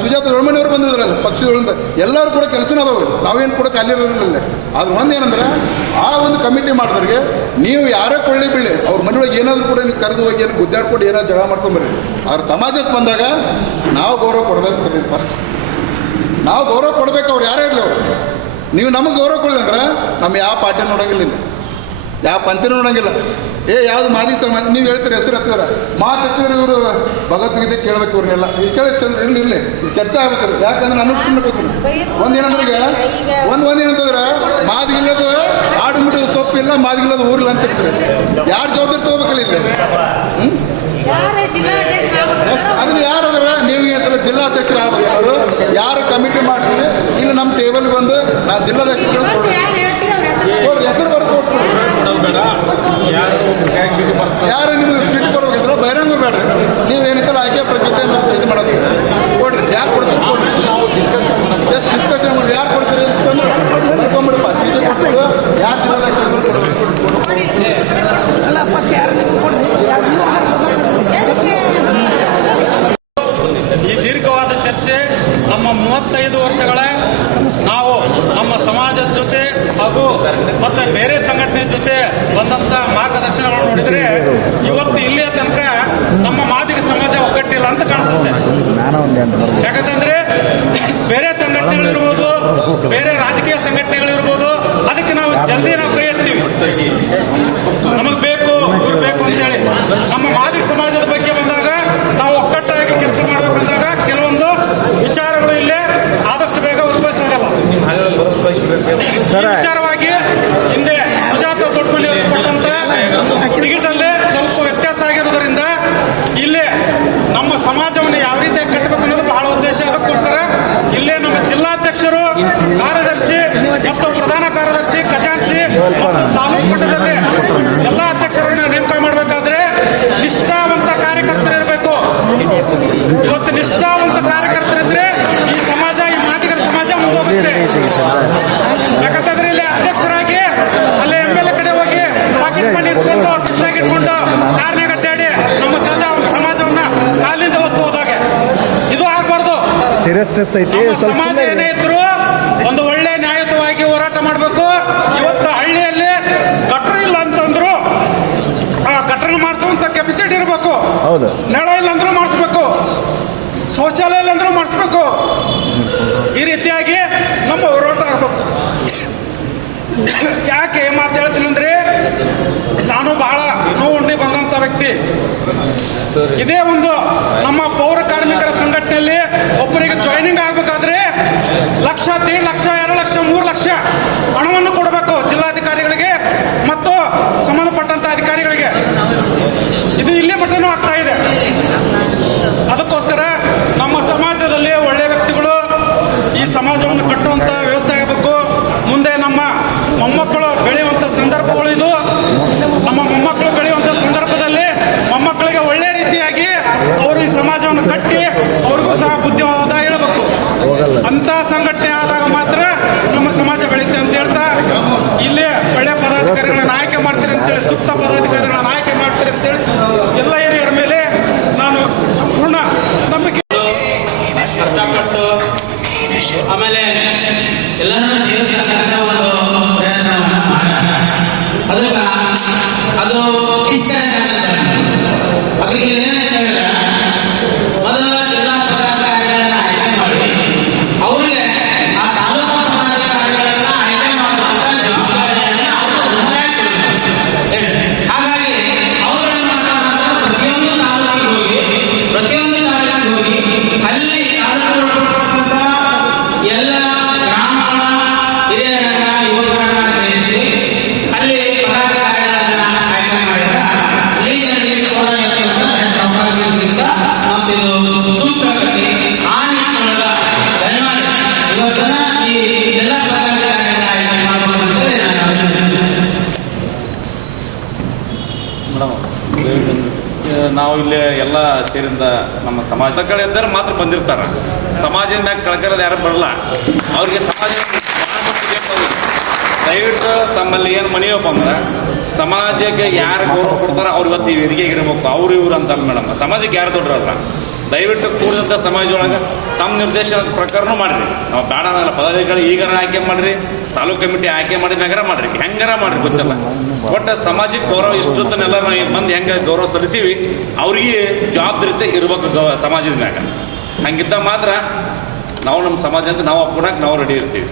ಸುಜಾತ ರಮಣಿಯವರು ಬಂದಿದ್ರಲ್ಲ ಪಕ್ಷಗಳಿಂದ, ಎಲ್ಲರೂ ಕೂಡ ಕೆಲಸನ ಅದಾವೆ, ನಾವೇನು ಕೂಡ ಖಾಲಿ ಇರೋದಿಲ್ಲ. ಆದ್ರೆ ಒಂದು ಏನಂದ್ರೆ ಆ ಒಂದು ಕಮಿಟಿ ಮಾಡಿದ್ರಿಗೆ ನೀವು ಯಾರೇ ಕೊಳ್ಳಿ ಬೀಳಿ ಅವ್ರ ಮನೆಯೊಳಗೆ ಏನಾದರೂ ಕೂಡ ನೀವು ಕರೆದು ಹೋಗಿ ಏನು ಗುದ್ದಾಡ್ಕೊಂಡು ಏನಾದ್ರು ಜಗಳ ಮಾಡ್ಕೊಂಬರ್ರಿ. ಆದ್ರೆ ಸಮಾಜಕ್ಕೆ ಬಂದಾಗ ನಾವು ಗೌರವ ಕೊಡಬೇಕು. ಫಸ್ಟ್ ನಾವು ಗೌರವ ಕೊಡ್ಬೇಕು. ಅವ್ರು ಯಾರೇ ಇರಲಿ, ಅವರು ನೀವು ನಮಗೆ ಗೌರವ ಕೊಡಲಿ ಅಂದ್ರೆ ನಮ್ಮ ಯಾವ ಪಾರ್ಟಿ ನೋಡೋಂಗಿಲ್ಲ, ಯಾವ ಪಂಥಿನೂ ನೋಡೋಂಗಿಲ್ಲ. ಯಾವ್ದು ಮಾದಿ ಸಮಾಜ ನೀವು ಹೇಳ್ತೀರಿ, ಹೆಸರು ಹತ್ತಿರ ಮಾತು ಹತ್ತಿರ ಇವರು ಭಗವದ್ಗೀತೆ ಕೇಳ್ಬೇಕು, ಇವ್ರನ್ನೆಲ್ಲ ಈ ಕೇಳಿ ಚಂದ್ರ ಇರಲಿ ಚರ್ಚೆ ಆಗ್ಬೇಕು. ಯಾಕಂದ್ರೆ ನಾನು ಸುಮ್ಮನೆ ಒಂದೇನಂದ್ರೆ ಈಗ ಒಂದೇನಂತಂದ್ರೆ ಮಾದಿಗಿಲ್ಲದ ಆಡು ಮುಟ್ಟು ಸೊಪ್ಪು ಇಲ್ಲ, ಮಾದಿಗಿಲ್ಲದ ಊರಿಲ್ಲ ಅಂತ ಹೇಳ್ತಾರೆ. ಯಾರು ಜವಾಬ್ದಾರಿ ತಗೋಬೇಕಲ್ಲ ಇಲ್ಲಿ? ಅದನ್ನ ಯಾರು ಅದರ ನೀವು ಏನಂತಾರೆ ಜಿಲ್ಲಾಧ್ಯಕ್ಷರು ಆಗ್ಬೇಕು. ಅವರು ಯಾರು ಕಮಿಟಿ ಮಾಡ್ತೀವಿ ಇಲ್ಲಿ ನಮ್ಮ ಟೇಬಲ್ಗೆ ಬಂದು ನಾವು ಜಿಲ್ಲಾಧ್ಯಕ್ಷರು ಹೆಸರು ಬರ್ಕೊಟ್ಟು ಯಾರು ನಿಮಗೆ ಚೀಟಿ ಕೊಡ್ಬೇಕಿದ್ರೆ ಬಹಿರಂಗ ಬೇಡ್ರಿ. ನೀವೇನಿತ್ತಲ್ಲ ಆಯ್ಕೆ ಪ್ರಕ್ರಿಯೆ ಇದು ಮಾಡೋದು ಕೊಡ್ರಿ. ಯಾರು ಕೊಡ್ತೀರಿ ಕೊಡ್ರಿ, ಡಿಸ್ಕಷನ್ ಮಾಡಿ. ಯಾರು ಕೊಡ್ತೀರಿ ಬರ್ಕೊಂಬಿಡಪ್ಪ, ಚೀಟಿ ಕೊಟ್ಬಿಡು. ಯಾರು ಜಿಲ್ಲಾಧ್ಯಕ್ಷರು ಸಂಘಟನೆ ಜೊತೆ ಬಂದಂತ ಮಾರ್ಗದರ್ಶನಗಳು ನೋಡಿದ್ರೆ ಇವತ್ತು ಇಲ್ಲಿಯ ತನಕ ನಮ್ಮ ಮಾದಿಗ ಸಮಾಜ ಒಗ್ಗಟ್ಟಿಲ್ಲ ಅಂತ ಕಾಣಿಸುತ್ತೆ. ಯಾಕಂತಂದ್ರೆ ಬೇರೆ ಸಂಘಟನೆಗಳಿರ್ಬೋದು, ಬೇರೆ ರಾಜಕೀಯ ಸಂಘಟನೆಗಳಿರ್ಬೋದು, ಅದಕ್ಕೆ ನಾವು ಜಲ್ದಿ ಕೈ ಎತ್ತೀವಿ, ನಮಗ್ ಬೇಕು ಇವ್ರು ಬೇಕು ಅಂತ ಹೇಳಿ. ನಮ್ಮ ಮಾದಿಗ ಸಮಾಜದ ಬಗ್ಗೆ ಬಂದಾಗ ನಾವು ಒಗ್ಗಟ್ಟಾಗಿ ಕೆಲಸ ಮಾಡ್ಬೇಕಂದಾಗ ಕೆಲವೊಂದು ವಿಚಾರಗಳು ಇಲ್ಲೇ ಆದಷ್ಟು ಬೇಗ ಉದ್ಭವಿಸೋದಿಲ್ಲ. ಈ ವಿಚಾರವಾಗಿ ಹಿಂದೆ ಸುಜಾತ ದೊಡ್ಡಮನಿ ಅವರು ಕೊಟ್ಟಂತ ಟಿಕೆಟ್ ಅಲ್ಲೇ ಸ್ವಲ್ಪ ವ್ಯತ್ಯಾಸ ಆಗಿರೋದ್ರಿಂದ ಇಲ್ಲೇ ನಮ್ಮ ಸಮಾಜವನ್ನು ಯಾವ ರೀತಿ ಕಟ್ಟಬೇಕು ಅನ್ನೋದು ಬಹಳ ಉದ್ದೇಶ. ಅದಕ್ಕೋಸ್ಕರ ಇಲ್ಲೇ ನಮ್ಮ ಜಿಲ್ಲಾಧ್ಯಕ್ಷರು, ಕಾರ್ಯದರ್ಶಿ ಮತ್ತು ಪ್ರಧಾನ ಕಾರ್ಯದರ್ಶಿ, ಖಜಾನ್ಸಿ ಮತ್ತು ತಾಲೂಕು ಮಟ್ಟದಲ್ಲಿ ಎಲ್ಲ ಅಧ್ಯಕ್ಷರನ್ನ ನೇಮಕ ಮಾಡಬೇಕಾದ್ರೆ ನಿಷ್ಠಾವಂತ ಕಾರ್ಯಕರ್ತರು ಇರಬೇಕು. ಇವತ್ತು ನಿಷ್ಠಾವಂತ ಕಾರ್ಯಕರ್ತರಿದ್ರೆ ಈ ಸಮಾಜ, ಈ ಮಾದಿಗರ ಸಮಾಜ ಮುಂದೋಗುತ್ತೆ. ಯಾಕಂತಂದ್ರೆ ಇಲ್ಲಿ ಅಧ್ಯಕ್ಷರಾಗಿ ಅಲ್ಲೇ MLA ಕಡೆ ಹೋಗಿ ಪಾಕೆಟ್ ಮನಿ ಇಸ್ಕೊಂಡು ಕಿಸ್ನಾಗ ಇಟ್ಕೊಂಡು ಕಾರ್ನಾಗ ಅಡ್ಡಾಡಿ ನಮ್ಮ ಸಮಾಜವನ್ನ ಕಾಲಿಂದ ಹೊತ್ತು ಹೋದಾಗ ಇದು ಆಗ್ಬಾರ್ದು. ಸಮಾಜ ಏನೇ ಇದ್ರು ಒಂದು ಒಳ್ಳೆ ನ್ಯಾಯಯುತವಾಗಿ ಹೋರಾಟ ಮಾಡಬೇಕು. ಇವತ್ತು ಹಳ್ಳಿಯಲ್ಲಿ ಕಟ್ಟಡ ಇಲ್ಲ ಅಂತಂದ್ರು ಕಟ್ಟಡ ಮಾಡಿಸುವಂತ ಕೆಪಾಸಿಟಿ ಇರಬೇಕು. ನೆಲ ಇಲ್ಲ ಅಂದ್ರೂ ಮಾಡಿಸ್ಬೇಕು, ಶೌಚಾಲಯ ಇಲ್ಲ ಅಂದ್ರೂ ಮಾಡಿಸ್ಬೇಕು. ಈ ರೀತಿಯಾಗಿ ನಮ್ಮ ಹೋರಾಟ ಆಗಬೇಕು. ಯಾಕೆ ಮಾತು ಹೇಳ್ತೀನಿ ಅಂದ್ರೆ, ನಾನು ಬಹಳ ನೋವುಂಡಿ ಬಂದಂತ ವ್ಯಕ್ತಿ. ಇದೇ ಒಂದು ನಮ್ಮ ಪೌರ ಕಾರ್ಮಿಕರ ಸಂಘಟನೆಯಲ್ಲಿ ಒಬ್ಬರಿಗೆ ಜಾಯ್ನಿಂಗ್ ಆಗಬೇಕಾದ್ರೆ 1 ಲಕ್ಷ, 1.5 ಲಕ್ಷ, 2 ಲಕ್ಷ, 3 ಲಕ್ಷ ಹಣವನ್ನು ಕೊಡಬೇಕು ಜಿಲ್ಲಾಧಿಕಾರಿಗಳಿಗೆ ಮತ್ತು ಸಂಬಂಧಪಟ್ಟಂತ ಅಧಿಕಾರಿಗಳಿಗೆ. ಇದು ಇಲ್ಲಿ ಮಟ್ಟನೂ ಆಗ್ತಾ ಇದೆ. ಅದಕ್ಕೋಸ್ಕರ ನಮ್ಮ ಸಮಾಜದಲ್ಲಿ ಒಳ್ಳೆ ವ್ಯಕ್ತಿಗಳು ಈ ಸಮಾಜವನ್ನು ಕಟ್ಟುವಂತ ವ್ಯವಸ್ಥೆ ಆಗಬೇಕು. ಮುಂದೆ ನಮ್ಮ ಮೊಮ್ಮಕ್ಕಳು ಬೆಳೆಯುವಂತ ಸಂದರ್ಭಗಳು ಇದು. ನಮ್ಮ ಮೊಮ್ಮಕ್ಕಳು ಬೆಳೆಯುವಂತ ಸಂದರ್ಭದಲ್ಲಿ ಮೊಮ್ಮಕ್ಕಳಿಗೆ ಒಳ್ಳೆ ರೀತಿಯಾಗಿ ಅವರು ಈ ಸಮಾಜವನ್ನು ಕಟ್ಟಿ ಅವ್ರಿಗೂ ಸಹ ಬುದ್ಧಿವಾದ ಹೇಳಬೇಕು. ಅಂತ ಸಂಘಟನೆ ಆದಾಗ ಮಾತ್ರ ನಮ್ಮ ಸಮಾಜ ಬೆಳೆಯುತ್ತೆ ಅಂತ ಹೇಳ್ತಾ, ಇಲ್ಲಿ ಒಳ್ಳೆ ಪದಾಧಿಕಾರಿಗಳನ್ನ ಆಯ್ಕೆ ಮಾಡ್ತೀರಿ ಅಂತೇಳಿ, ಸೂಕ್ತ ಪದಾಧಿಕಾರಿಗಳನ್ನ ಆಯ್ಕೆ ಮಾಡ್ತೀರಿ ಅಂತೇಳಿ ಎಲ್ಲ ಹಿರಿಯರ ಮೇಲೆ ನಾನು ಸಂಪೂರ್ಣ ನಂಬಿಕೆ. ಕಷ್ಟಪಟ್ಟು ಆಮೇಲೆ ಎಲ್ಲ ಅದು ಅದಕ್ಕೆ ಮೊದಲ ಜಿಲ್ಲಾ ಪದಾಧಿಕಾರಿಗಳನ್ನ ಆಯ್ಕೆ ಮಾಡಿ ಅವರಿಗೆ ಆ ತಾಲೂಕು ಪದಾಧಿಕಾರಿಗಳನ್ನ ಆಯ್ಕೆ ಮಾಡುವಂತ ಜವಾಬ್ದಾರಿಯನ್ನು ಹಾಗಾಗಿ ಅವರನ್ನು ಪ್ರತಿಯೊಂದು ತಾಲೂಕಿಗೆ ಹೋಗಿ ಅಲ್ಲಿ ತಾಲೂಕು ಎಲ್ಲ ಗ್ರಾಮಗಳ ಹಿರಿಯರನ್ನ ಯುವಕರನ್ನ ಸೇರಿಸಿ ಅಲ್ಲಿ ಪದಾಧಿಕಾರಿಗಳನ್ನ ಆಯ್ಕೆ ಮಾಡಿದ ಅವಕಾಶ ಸಿಗ್ತಾ ನಮ್ದು ಸೂಕ್ತವಾಗಿ ಆ ನಿಟ್ಟಿನೊಳಗ ದಯಮಾಡಿ ಇವತ್ತನ್ನ ಈ ಎಲ್ಲ ಪದಾಧಿಕಾರಿಗಳನ್ನ ಆಯ್ಕೆ ಮಾಡಬೇಕಂತೇಳಿ ನಾವು ಇಲ್ಲಿ ಎಲ್ಲ ಸೇರಿಂದ ನಮ್ಮ ಸಮಾಜದ ಕಡೆ ಇದ್ದರೆ ಮಾತ್ರ ಬಂದಿರ್ತಾರ. ಸಮಾಜದ ಮ್ಯಾಗ ಕಳ್ಕರದ ಯಾರು ಬರಲ್ಲ. ಅವ್ರಿಗೆ ಸಮಾಜ ದಯವಿಟ್ಟು ತಮ್ಮಲ್ಲಿ ಏನು ಮನೆಯಪ್ಪ ಅಂದ್ರೆ ಸಮಾಜಕ್ಕೆ ಯಾರು ಗೌರವ ಕೊಡ್ತಾರೋ ಅವ್ರು ಇವತ್ತು ಈ ವೇದಿಕೆಗೆ ಇರಬೇಕು. ಅವ್ರು ಇವ್ರು ಅಂತಲ್ಲ ಮೇಡಮ್, ಸಮಾಜಕ್ಕೆ ಯಾರು ದೊಡ್ಡರಲ್ಲ. ದಯವಿಟ್ಟು ಕೂಡಿದಂಥ ಸಮಾಜದೊಳಗೆ ತಮ್ಮ ನಿರ್ದೇಶನದ ಪ್ರಕಾರನೂ ಮಾಡಿರಿ. ನಾವು ಬೇಡ ಅನ್ನಲ್ಲ, ಪದಾಧಿಕಾರಿ ಈಗಾರ ಆಯ್ಕೆ ಮಾಡಿರಿ, ತಾಲೂಕು ಕಮಿಟಿ ಆಯ್ಕೆ ಮಾಡಿದ ಮ್ಯಾಗಾರ ಮಾಡಿರಿ, ಹೆಂಗಾರ ಮಾಡಿರಿ ಗೊತ್ತಿಲ್ಲ. ಒಟ್ಟು ಸಮಾಜಕ್ಕೆ ಗೌರವ ಇಷ್ಟೊತ್ತನ್ನೆಲ್ಲ ನಾವು ಮಂದಿ ಹೆಂಗೆ ಗೌರವ ಸಲ್ಲಿಸಿವಿ ಅವ್ರಿಗೆ ಜವಾಬ್ದಾರಿತೆ ಇರ್ಬೇಕು ಸಮಾಜದ ಮ್ಯಾಗ. ಹಂಗಿದ್ದ ಮಾತ್ರ ನಾವು ನಮ್ಮ ಸಮಾಜ ಅಂತ ನಾವು ಒಪ್ಕೊಳಕ್ಕೆ ನಾವು ರೆಡಿ ಇರ್ತೀವಿ.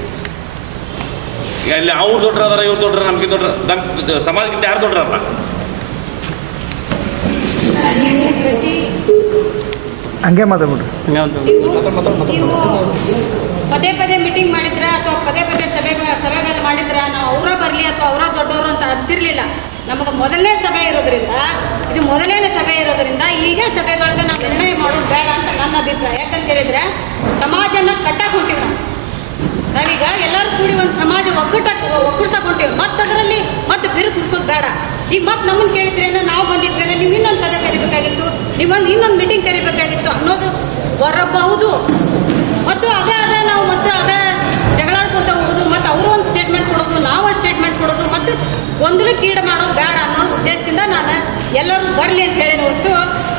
ಈಗ ಇಲ್ಲಿ ಅವ್ರು ದೊಡ್ಡರ ಅದಾರ, ಇವ್ರು ದೊಡ್ಡರ, ನಮ್ಗೆ ದೊಡ್ಡ, ನಮ್ಮ ಸಮಾಜಕ್ಕಿಂತ ಯಾರು ದೊಡ್ಡರಲ್ಲ. ಹಂಗೆ ಮಾತಾಡ್ಬಿಡ್ರಿ. ನೀವು ಪದೇ ಪದೇ ಮೀಟಿಂಗ್ ಮಾಡಿದ್ರ ಅಥವಾ ಪದೇ ಪದೇ ಸಭೆಗಳು ಮಾಡಿದ್ರ ನಾವು ಅವರ ಬರಲಿ ಅಥವಾ ಅವರ ದೊಡ್ಡವರು ಅಂತ ಅಂತಿರ್ಲಿಲ್ಲ. ನಮಗೆ ಮೊದಲನೇ ಸಭೆ ಇರೋದ್ರಿಂದ, ಇದು ಮೊದಲನೇ ಸಭೆ ಇರೋದ್ರಿಂದ ಈಗ ಸಭೆಗಳಿಗೆ ನಾವು ನಿರ್ಣಯ ಮಾಡೋದು ಬೇಡ ಅಂತ ನನ್ನ ಅಭಿಪ್ರಾಯ. ಯಾಕಂತ ಹೇಳಿದ್ರೆ ಸಮಾಜನ ಕಟ್ಟಕ್ಕೆ ಹೊಂಟಿವಿ ನಾವೀಗ ಎಲ್ಲರೂ ಕೂಡಿ ಒಂದು ಸಮಾಜ ಒಗ್ಗೂಡ್ಸಕ್ ಹೊಂಟಿವಿ. ಮತ್ತೆ ಅದರಲ್ಲಿ ಮತ್ತೆ ಬಿರುಕು ಕುಡಿಸೋದು ಬೇಡ. ಈಗ ಮತ್ತೆ ನಮ್ಮನ್ನು ಕೇಳಿದ್ರೇನ ನಾವು ಬಂದಿದ್ವೇನ, ನೀವು ಇನ್ನೊಂದು ಸಭೆ ಕರಿಬೇಕಾಗಿತ್ತು, ನೀವೊಂದು ಇನ್ನೊಂದು ಮೀಟಿಂಗ್ ಕರಿಬೇಕಾಗಿತ್ತು ಅನ್ನೋದು ಬರಬಹುದು. ಮತ್ತು ಅದೇ ನಾವು ಮತ್ತೆ ಅದೇ ಜಗಳಾಡ್ಕೊತ ಹೋಗೋದು, ಮತ್ತು ಅವರು ಒಂದು ಸ್ಟೇಟ್ಮೆಂಟ್ ಕೊಡೋದು, ನಾವು ಒಂದು ಸ್ಟೇಟ್ಮೆಂಟ್ ಕೊಡೋದು, ಮತ್ತು ಗೊಂದಲಕ್ಕೀಡು ಮಾಡೋದು ಬೇಡ ಅನ್ನೋ ಉದ್ದೇಶದಿಂದ ನಾನು ಎಲ್ಲರೂ ಬರಲಿ ಅಂತ ಹೇಳಿ ಹೊರತು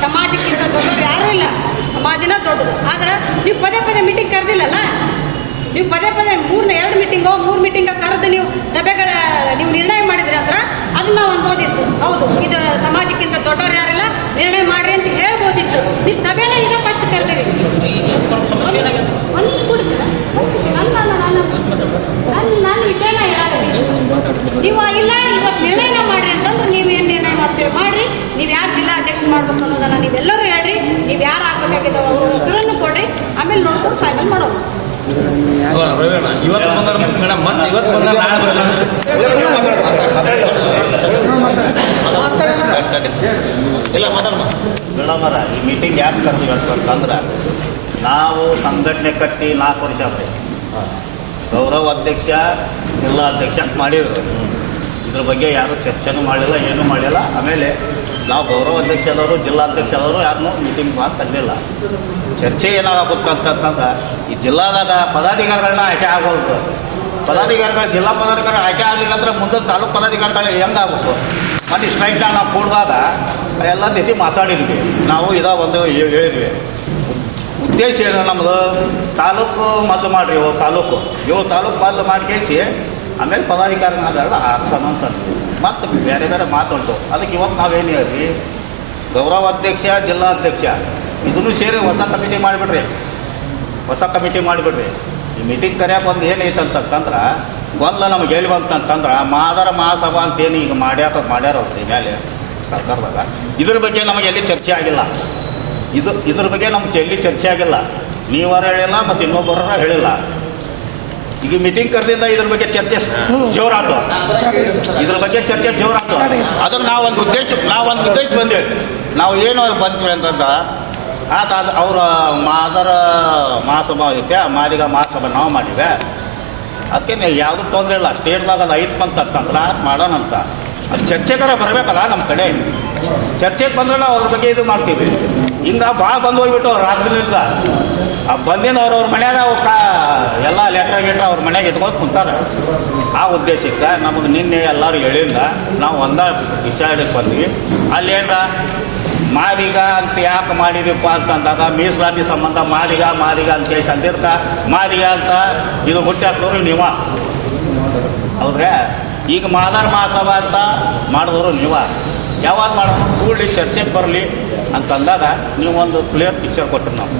ಸಮಾಜಕ್ಕಿಂತ ದೊಡ್ಡದು ಯಾರೂ ಇಲ್ಲ, ಸಮಾಜನ ದೊಡ್ಡದು. ಆದ್ರೆ ನೀವು ಪದೇ ಪದೇ ಮೀಟಿಂಗ್ ಕರೆದಿಲ್ಲಲ್ಲ, ನೀವು ಪದೇ ಪದೇ 2 ಮೀಟಿಂಗೋ 3 ಮೀಟಿಂಗೋ ಕರೆದು ನೀವು ಸಭೆಗಳ ನೀವು ನಿರ್ಣಯ ಮಾಡಿದ್ರಿ ಅಂದ್ರೆ ಹೌದು, ಇದು ಸಮಾಜಕ್ಕಿಂತ ದೊಡ್ಡವ್ರು ಯಾರಿಲ್ಲ, ನಿರ್ಣಯ ಮಾಡ್ರಿ ಅಂತ ಹೇಳ್ಬೋದಿತ್ತು. ನೀವು ಸಭೆನ ಈಗ ಫಸ್ಟ್ ಕರ್ತೀರಿ. ಒಂದು ಕೊಡ್ತೀರ ನನ್ನ ವಿಷಯನ ಹೇಳಾಗ ನೀವು ಇಲ್ಲ ಇವತ್ತು ನಿರ್ಣಯನ ಮಾಡ್ರಿ ಅಂತಂದ್ರೆ ನೀವೇನು ನಿರ್ಣಯ ಮಾಡ್ತೀರಿ ಮಾಡ್ರಿ. ನೀವು ಯಾರು ಜಿಲ್ಲಾ ಅಧ್ಯಕ್ಷ ಮಾಡ್ಬೇಕು ಅನ್ನೋದನ್ನ ನೀವೆಲ್ಲರೂ ಹೇಳ್ರಿ. ನೀವು ಯಾರು ಆಗ್ಬೇಕಾಗಿದ್ದಾವೆ ಅವ್ರ ಹೆಸರನ್ನು ಕೊಡ್ರಿ, ಆಮೇಲೆ ನೋಡ್ಕೊಂಡು ಫೈನಲ್ ಮಾಡೋದು. ಇವತ್ತು ಬಂದಾರ ಮೇಡಮ್, ಮತ್ತೆ ಇವತ್ತು ಬಂದಾರ ನಾಳೆ ಬರಲ್ಲ ಇಲ್ಲ ಮಾತಾಡೋಣ ಮೇಡಮರ. ಈ ಮೀಟಿಂಗ್ ಯಾಕೆ ಕರ್ತೀವಿ ಅಂತಂದ್ರೆ ನಾವು ಸಂಘಟನೆ ಕಟ್ಟಿ 4 ವರ್ಷ ಆಗ್ತದೆ. ಗೌರವ ಅಧ್ಯಕ್ಷ ಜಿಲ್ಲಾ ಅಧ್ಯಕ್ಷ ಮಾಡಿದ್ರು. ಇದ್ರ ಬಗ್ಗೆ ಯಾರು ಚರ್ಚೆನೂ ಮಾಡಲಿಲ್ಲ, ಏನೂ ಮಾಡಲಿಲ್ಲ. ಆಮೇಲೆ ನಾವು ಗೌರವ ಅಧ್ಯಕ್ಷದವರು ಜಿಲ್ಲಾಧ್ಯಕ್ಷದವರು ಯಾರನ್ನೂ ಮೀಟಿಂಗ್ ಮಾತು ತಂದಿಲ್ಲ. ಚರ್ಚೆ ಏನಾಗುತ್ತೆ ಅಂತಂದ್ರೆ ಈ ಜಿಲ್ಲಾದಾಗ ಪದಾಧಿಕಾರಿಗಳನ್ನ ಆಯ್ಕೆ ಆಗೋದು. ಪದಾಧಿಕಾರಿಗಳು ಜಿಲ್ಲಾ ಪದಾಧಿಕಾರಿ ಆಯ್ಕೆ ಆಗಲಿಲ್ಲ ಅಂದ್ರೆ ಮುಂದೆ ತಾಲೂಕು ಪದಾಧಿಕಾರಿಗಳು ಹೆಂಗಾಗಬೇಕು? ಮತ್ತು ಸ್ಟ್ರೈಕ್ನ ನಾವು ಕೂಡಿದಾಗ ಎಲ್ಲ ರೀತಿ ಮಾತಾಡಿದ್ವಿ. ನಾವು ಒಂದು ಹೇಳಿದ್ವಿ. ಉದ್ದೇಶ ಏನು ನಮ್ಮದು? ತಾಲೂಕು ಮೊದಲು ಮಾಡಿರಿ, ತಾಲೂಕು 7 ತಾಲೂಕು ಮೊದಲು ಮಾಡಿಕೇಸಿ ಆಮೇಲೆ ಪದಾಧಿಕಾರಿಗಳನ್ನೆಲ್ಲ ಹಾಕ್ಸೋಣ ಅಂತ ಮತ್ತು ಬೇರೆ ಬೇರೆ ಮಾತುಂಟು. ಅದಕ್ಕೆ ಇವತ್ತು ನಾವೇನು ಹೇಳ್ರಿ, ಗೌರವ ಅಧ್ಯಕ್ಷ ಜಿಲ್ಲಾಧ್ಯಕ್ಷ ಇದನ್ನು ಸೇರಿ ಹೊಸ ಕಮಿಟಿ ಮಾಡಿಬಿಡ್ರಿ. ಈ ಮೀಟಿಂಗ್ ಕರೆಯೋಕೆ ಒಂದು ಏನೈತೆ ಅಂತಂದ್ರೆ ಗೊಂದಲ ನಮಗೆ ಹೇಳಿ ಬಂತಂತಂದ್ರೆ ಮಾದರ ಮಹಾಸಭಾ ಅಂತೇನು ಈಗ ಮಾಡ್ಯಾರಲ್ರಿ ಮೇಲೆ ಸರ್ಕಾರದಾಗ. ಇದ್ರ ಬಗ್ಗೆ ನಮಗೆ ಎಲ್ಲಿ ಚರ್ಚೆ ಆಗಿಲ್ಲ. ಇದ್ರ ಬಗ್ಗೆ ನಮ್ಗೆ ಎಲ್ಲಿ ಚರ್ಚೆ ಆಗಿಲ್ಲ. ನೀವಾರ ಹೇಳಿಲ್ಲ ಮತ್ತು ಇನ್ನೊಬ್ಬರ ಹೇಳಿಲ್ಲ. ಈಗ ಮೀಟಿಂಗ್ ಕರೆದಿಂದ ಇದ್ರ ಬಗ್ಗೆ ಚರ್ಚೆ ಜೋರಾತು. ಅದಕ್ಕೆ ನಾವೊಂದು ಉದ್ದೇಶ ಬಂದೇವಿ. ನಾವು ಏನು ಬಂದ್ವಿ ಅಂತಂದ್ರೆ ಅವರ ಮಾದರ ಮಹಾಸಭಾ ಐತೆ, ಮಾದಿಗ ಮಹಾಸಭಾ ನಾವು ಮಾಡಿವೆ. ಅದಕ್ಕೆ ಯಾವುದೂ ತೊಂದರೆ ಇಲ್ಲ. ಸ್ಟೇಟ್ದಾಗ ಅದು 5 ಮಂತ್ ಅಂತಂದ್ರೆ ಮಾಡೋಣ ಅಂತ. ಅದು ಚರ್ಚೆಗಾರ ಬರಬೇಕಲ್ಲ ನಮ್ಮ ಕಡೆ. ಚರ್ಚೆಗೆ ಬಂದ್ರೆ ಅವ್ರ ಬಗ್ಗೆ ಇದು ಮಾಡ್ತೀವಿ. ಹಿಂಗೆ ಭಾಳ ಬಂದು ಹೋಗ್ಬಿಟ್ಟು ರಾಜ್ಯದಿಂದ ಬಂದಿನ ಅವ್ರವ್ರ ಮನ್ಯಾಗ ಎಲ್ಲ ಲೆಟ್ರ್ ಅವ್ರ ಮನ್ಯಾಗ ಎತ್ಕೊಂಡು ಕುಂತಾರೆ. ಆ ಉದ್ದೇಶಕ್ಕೆ ನಮಗೆ ನಿನ್ನೆ ಎಲ್ಲರೂ ಹೇಳಿಂದ ನಾವು ಡಿಸೈಡಕ್ಕೆ ಬಂದ್ವಿ. ಅಲ್ಲೇನ ಮಾದಿಗ ಅಂತ ಯಾಕೆ ಮಾಡಿದೀಪ್ಪ ಅಂತಂದಾಗ ಮೀಸಲಾತಿ ಸಂಬಂಧ ಮಾದಿಗ ಅಂತ ಹೇಳಿ ಅಂದಿರ್ತ ಮಾದಿಗ ಅಂತ ಇದು ಹುಟ್ಟಾಕ್ದವ್ರು ನೀವ ಹೌದ್ರೆ. ಈಗ ಮಾದಾರ ಮಹಾಸಭಾ ಅಂತ ಮಾಡಿದವರು ನೀವ. ಯಾವಾಗ ಮಾಡೋದು ಕೂಡಲಿ ಚರ್ಚೆಗೆ ಬರಲಿ ಅಂತಂದಾಗ ನೀವು ಒಂದು ಕ್ಲಿಯರ್ ಪಿಕ್ಚರ್ ಕೊಟ್ಟರು ನಾವು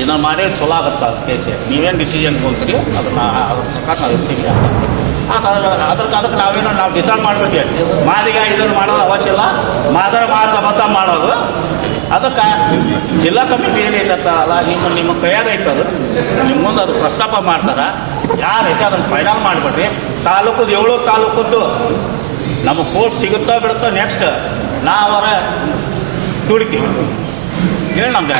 ಇದನ್ನು ಮಾಡಿ ಚಲೋ ಆಗುತ್ತೆ ಅದು ಕೇಸ್. ನೀವೇನು ಡಿಸಿಷನ್ ಕೊಡ್ತೀರಿ ಅದನ್ನು ಅದ್ರ ಪ್ರಕಾರ ನಾವು ಇರ್ತೀವಿ. ಅದಕ್ಕೆ ನಾವು ಡಿಸೈಡ್ ಮಾಡಿಬಿಟ್ಟು ಮಾದಿಗ ಇದನ್ನು ಮಾಡೋದು ಅವಶ್ಯ ಇಲ್ಲ, ಮಾದರ ಮಹಾಸಭಾ ಮಾಡೋದು. ಅದಕ್ಕೆ ಜಿಲ್ಲಾ ಕಮಿಟಿ ಏನೈತಲ್ಲ ನಿಮ್ಮ ಕೈಯಾಗ ಐತದು, ನಿಮ್ಮ ಮುಂದೆ ಅದು ಪ್ರಸ್ತಾಪ ಮಾಡ್ತಾರೆ. ಯಾರೈತೆ ಅದನ್ನು ಫೈನಲ್ ಮಾಡಿಬಿಡ್ರಿ. ತಾಲೂಕದ್ದು 7 ತಾಲೂಕದ್ದು ನಮಗೆ ಪೋಸ್ಟ್ ಸಿಗುತ್ತಾ ಬಿಡುತ್ತಾ ನೆಕ್ಸ್ಟ್ ನಾವರ ದುಡಿತೀವಿ ಹೇಳಿ ನಮ್ದು